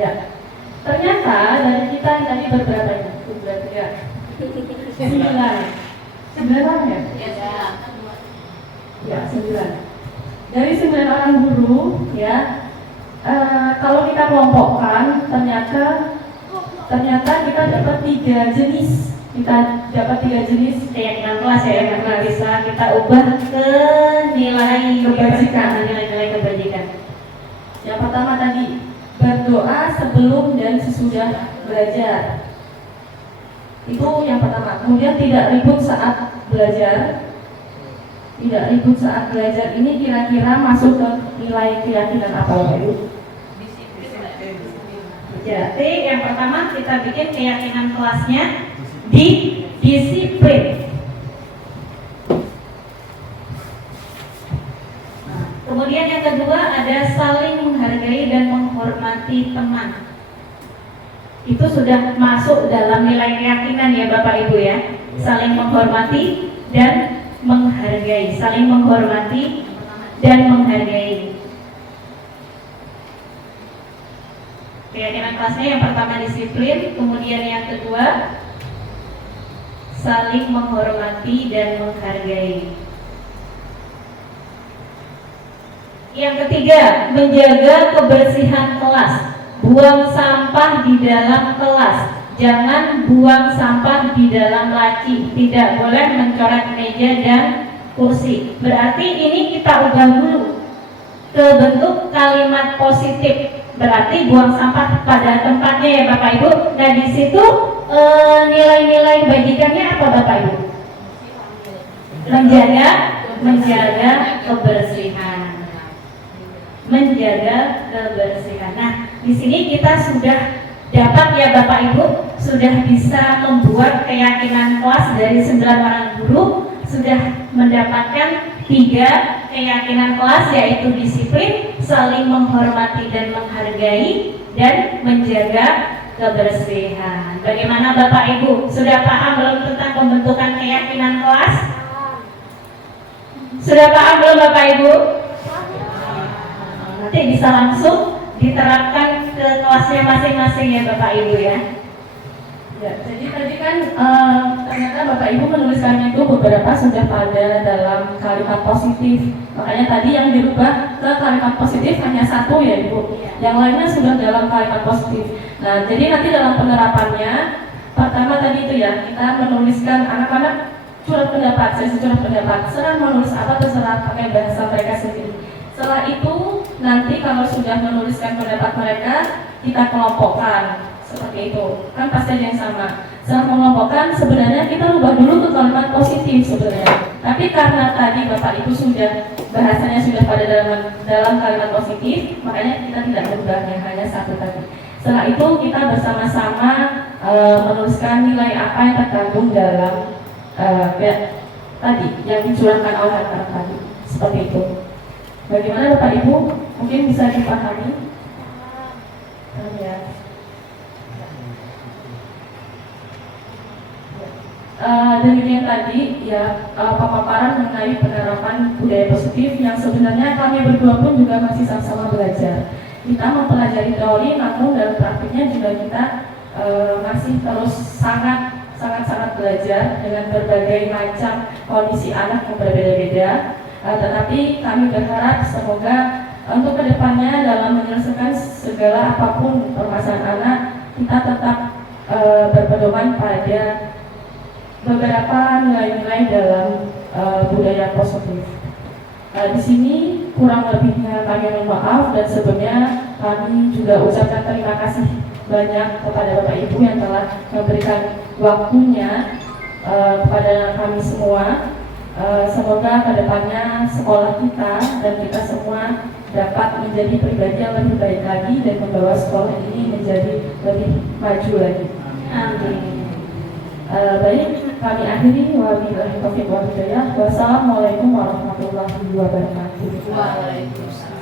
Ya. Ternyata dari kita yang tadi berberapa ini? Berarti ya. 9. 9 ya? Ya. Ya, 9. Dari 9 orang guru ya, kalau kita kelompokkan ternyata kita dapat 3 jenis. Kita dapat 3 jenis Keyakinan kelas ya, karena bisa kita ubah ke nilai Kebajikan. nilai-nilai kebajikan. Yang pertama tadi, berdoa sebelum dan sesudah belajar. Itu yang pertama. Kemudian tidak ribut saat belajar. Tidak ribut saat belajar ini kira-kira masuk ke nilai keyakinan apa Bapak Ibu? Jadi yang pertama kita bikin keyakinan kelasnya di disiplin. Nah, kemudian yang kedua ada saling menghargai dan menghormati teman. Itu sudah masuk dalam nilai keyakinan ya Bapak Ibu ya. Saling menghormati dan menghargai, saling menghormati dan menghargai. Keyakinan kelasnya yang pertama disiplin, kemudian yang kedua saling menghormati dan menghargai. Yang ketiga, menjaga kebersihan kelas. Buang sampah di dalam kelas. Jangan buang sampah di dalam laci. Tidak boleh mencoret meja dan kursi. Berarti ini kita ubah dulu ke bentuk kalimat positif. Berarti buang sampah pada tempatnya ya Bapak Ibu. Nah di situ nilai-nilai bajikannya apa Bapak Ibu? Menjaga kebersihan. Menjaga kebersihan. Nah di sini kita sudah dapat ya Bapak Ibu, sudah bisa membuat keyakinan kelas dari 9 orang guru, sudah mendapatkan 3 keyakinan kelas, yaitu disiplin, saling menghormati dan menghargai, dan menjaga kebersihan. Bagaimana Bapak Ibu? Sudah paham belum tentang pembentukan keyakinan kelas? Sudah paham belum Bapak Ibu? Nanti bisa langsung diterapkan ke kelasnya masing-masing ya Bapak Ibu ya. Ya, jadi tadi kan ternyata Bapak Ibu menuliskannya itu beberapa sudah pada dalam kalimat positif. Makanya tadi yang dirubah ke kalimat positif hanya 1 ya Ibu. Yang lainnya sudah dalam kalimat positif. Nah, jadi nanti dalam penerapannya pertama tadi itu ya, kita menuliskan anak-anak curhat pendapat, sesi curhat pendapat. Serah menulis apa terserah pakai bahasa mereka sendiri. Setelah itu nanti kalau sudah menuliskan pendapat mereka, kita kelompokkan seperti itu. Kan pasti ada yang sama. Setelah mengelompokkan sebenarnya kita rubah dulu ke kalimat positif sebenarnya. Tapi karena tadi Bapak Ibu sudah bahasanya sudah pada dalam kalimat positif, makanya kita tidak merubahnya, hanya 1 tadi. Setelah itu kita bersama-sama menuliskan nilai apa yang terkandung dalam tadi yang dicurahkan oleh anak-anak tadi. Seperti itu. Bagaimana Bapak Ibu? Mungkin bisa dipahami? Ya. Demikian tadi ya pemaparan mengenai penerapan budaya positif yang sebenarnya kami berdua pun juga masih sama-sama belajar. Kita mempelajari teori, namun dalam praktiknya juga kita masih terus sangat belajar dengan berbagai macam kondisi anak yang berbeda-beda. Tetapi kami berharap semoga untuk kedepannya dalam menyelesaikan segala apapun permasalahan anak, kita tetap berpedoman pada beberapa nilai-nilai dalam budaya positif. Di sini kurang lebihnya kami mohon maaf, dan sebelumnya kami juga ucapkan terima kasih banyak kepada Bapak Ibu yang telah memberikan waktunya kepada kami semua. Semoga kedepannya sekolah kita dan kita semua dapat menjadi pribadi yang lebih baik lagi dan membawa sekolah ini menjadi lebih maju lagi. Amin. Baik, kami akhiri. Wabillahi taufiq wal hidayah. Wassalamualaikum warahmatullahi wabarakatuh. Waalaikumsalam.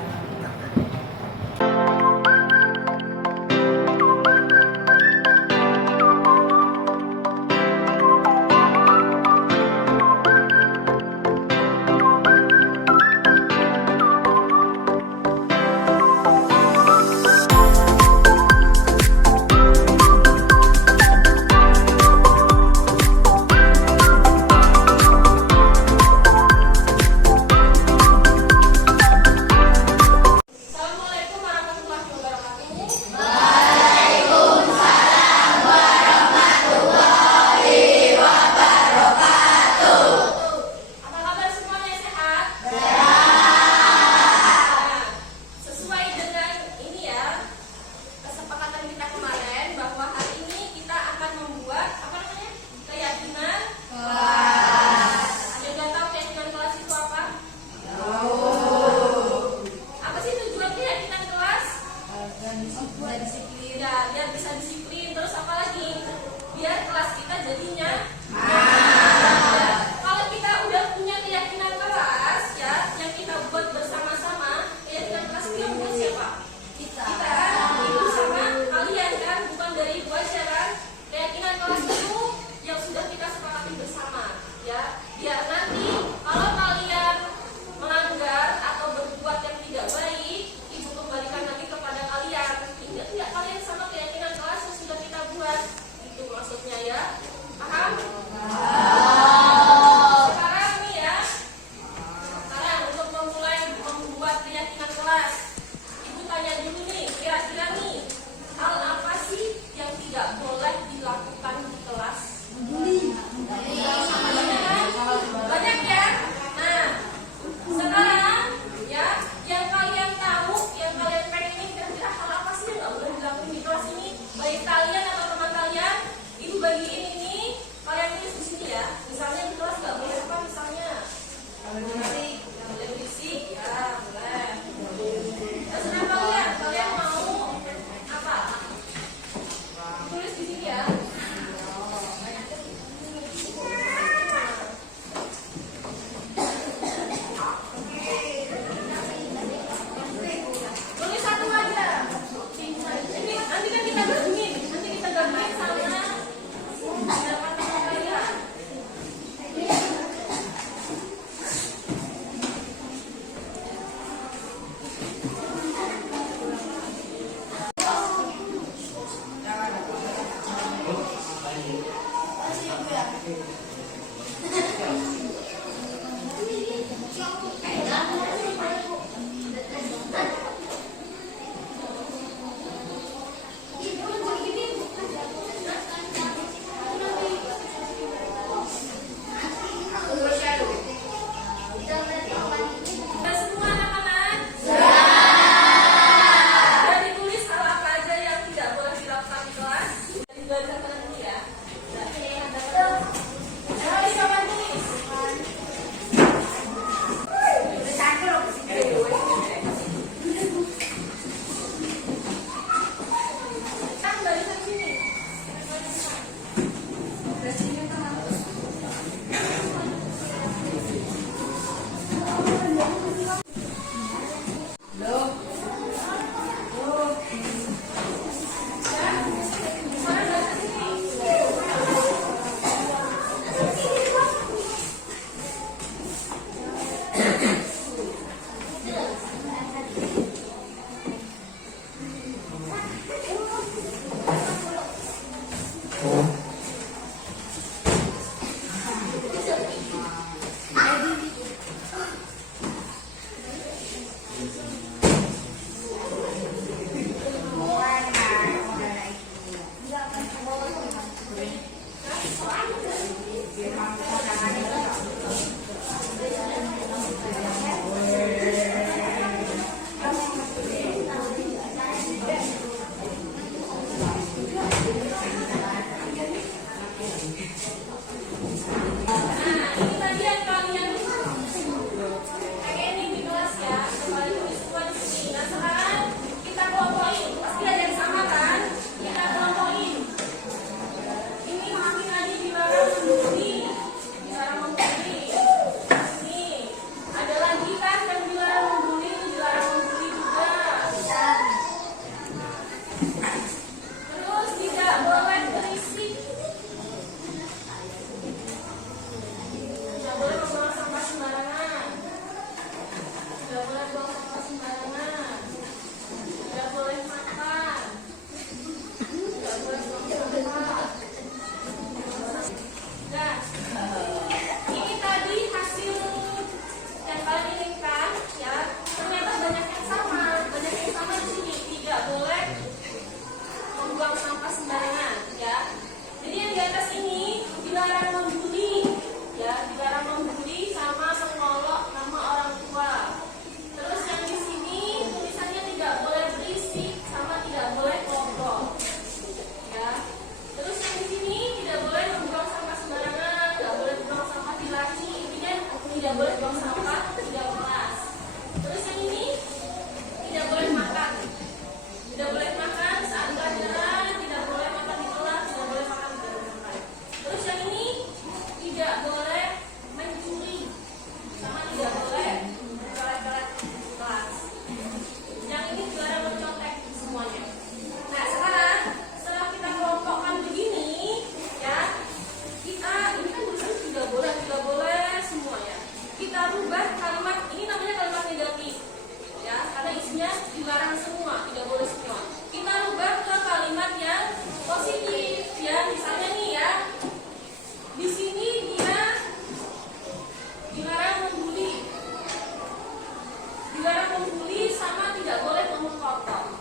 membuli sama tidak boleh mengkotor.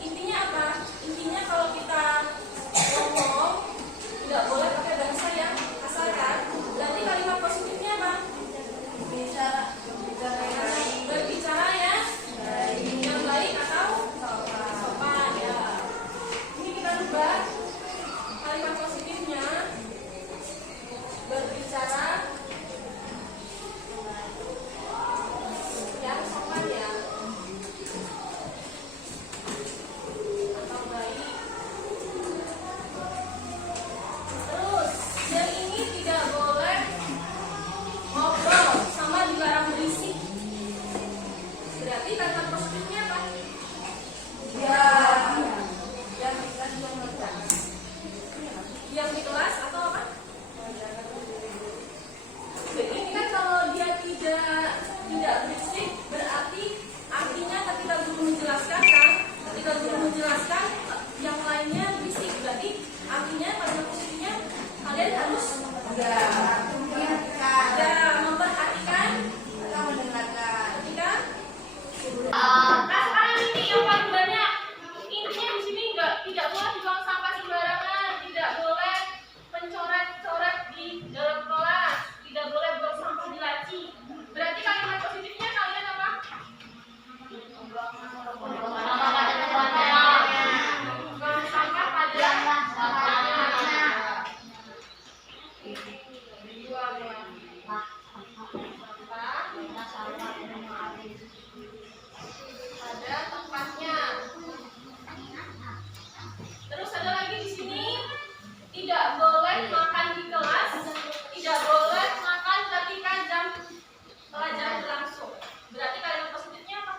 Intinya apa? Intinya kalau kita ngomong tidak boleh pakai bahasa yang kasar kan? Berarti kalimat positifnya apa? Berbicara ya yang baik atau sopan ya. Ini kita rubah kalimat positifnya, berbicara yang sopan ya atau baik. Terus yang ini tidak boleh ngobrol sama dilarang berisik. Berarti kalimat positifnya apa? Yang di kelas atau apa? Jadi ini kan kalau dia tidak berisik, berarti artinya ketika guru menjelaskan kan, ketika guru menjelaskan yang lainnya berisik, berarti artinya kalimat positifnya kalian harus memperhatikan atau mendengarkan. Ketika Nah sekarang ini yang paling banyak intinya di sini tidak boleh buang sampah sembarangan, tidak boleh mencoret-coret di dalam kelas, tidak boleh buang sampah di laci. Berarti kalimat positifnya kalian apa? Buang sampah pada tempatnya. Pada tempatnya. Terus ada lagi di sini tidak boleh makan di kelas, tidak boleh makan ketika jam pelajaran berlangsung. Berarti kalimat positifnya apa?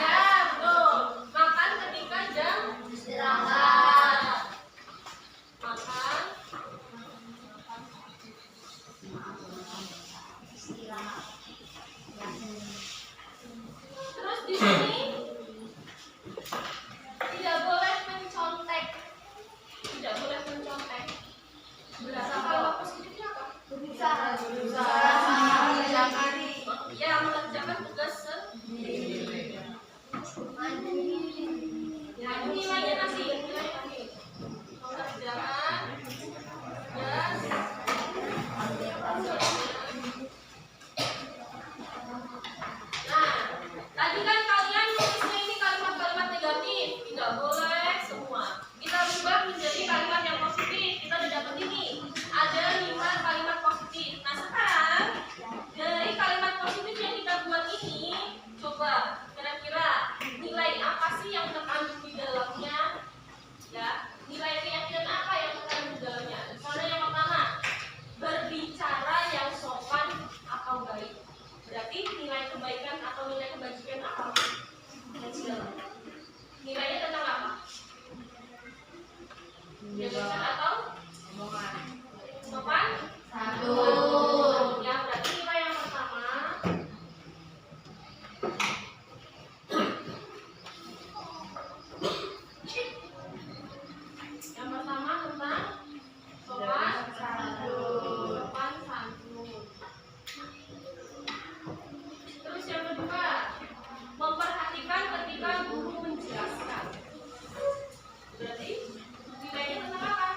Ya, betul. Makan ketika jam istirahat. Makan terus di sini tidak boleh mencontek. Tidak boleh mencontek. Berarti kalimat positifnya apa? Ya, mengerjakan tugas sendiri. Ya, nilainya nanti. Mengerjakan tugas. Nah, tadi kan kalian nulisnya ini kalimat-kalimat negatif, tidak boleh semua. Kita ubah menjadi kalimat yang positif. Kita udah dapat ini. Ada 5 kalimat positif. Nah, sekarang dari kalimat positif yang kita buat ini, coba kira-kira nilai apa sih yang terkandung di dalamnya? Ya, nilai keyakinan apa yang terkandung di dalamnya? Misalnya yang pertama, berbicara yang sopan atau baik. Berarti nilai kebaikan atau nilai kebajikan apa? Nilainya tentang apa? Kebajikan atau sopan? Ya, berarti nilai yang pertama tentang sopan santun. Terus yang kedua, memperhatikan ketika guru menjelaskan. Berarti nilainya tentang apa?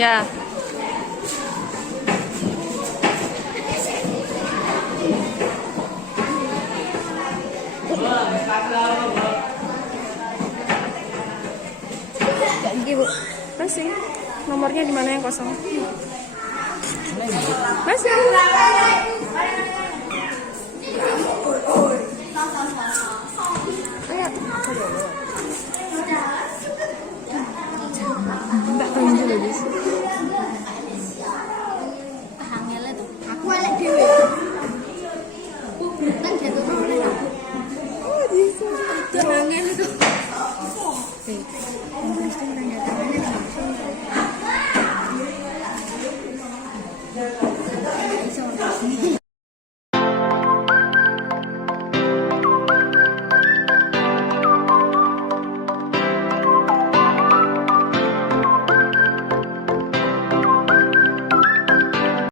Ya. Masih. Nomornya di mana yang kosong? Masih. Lihat.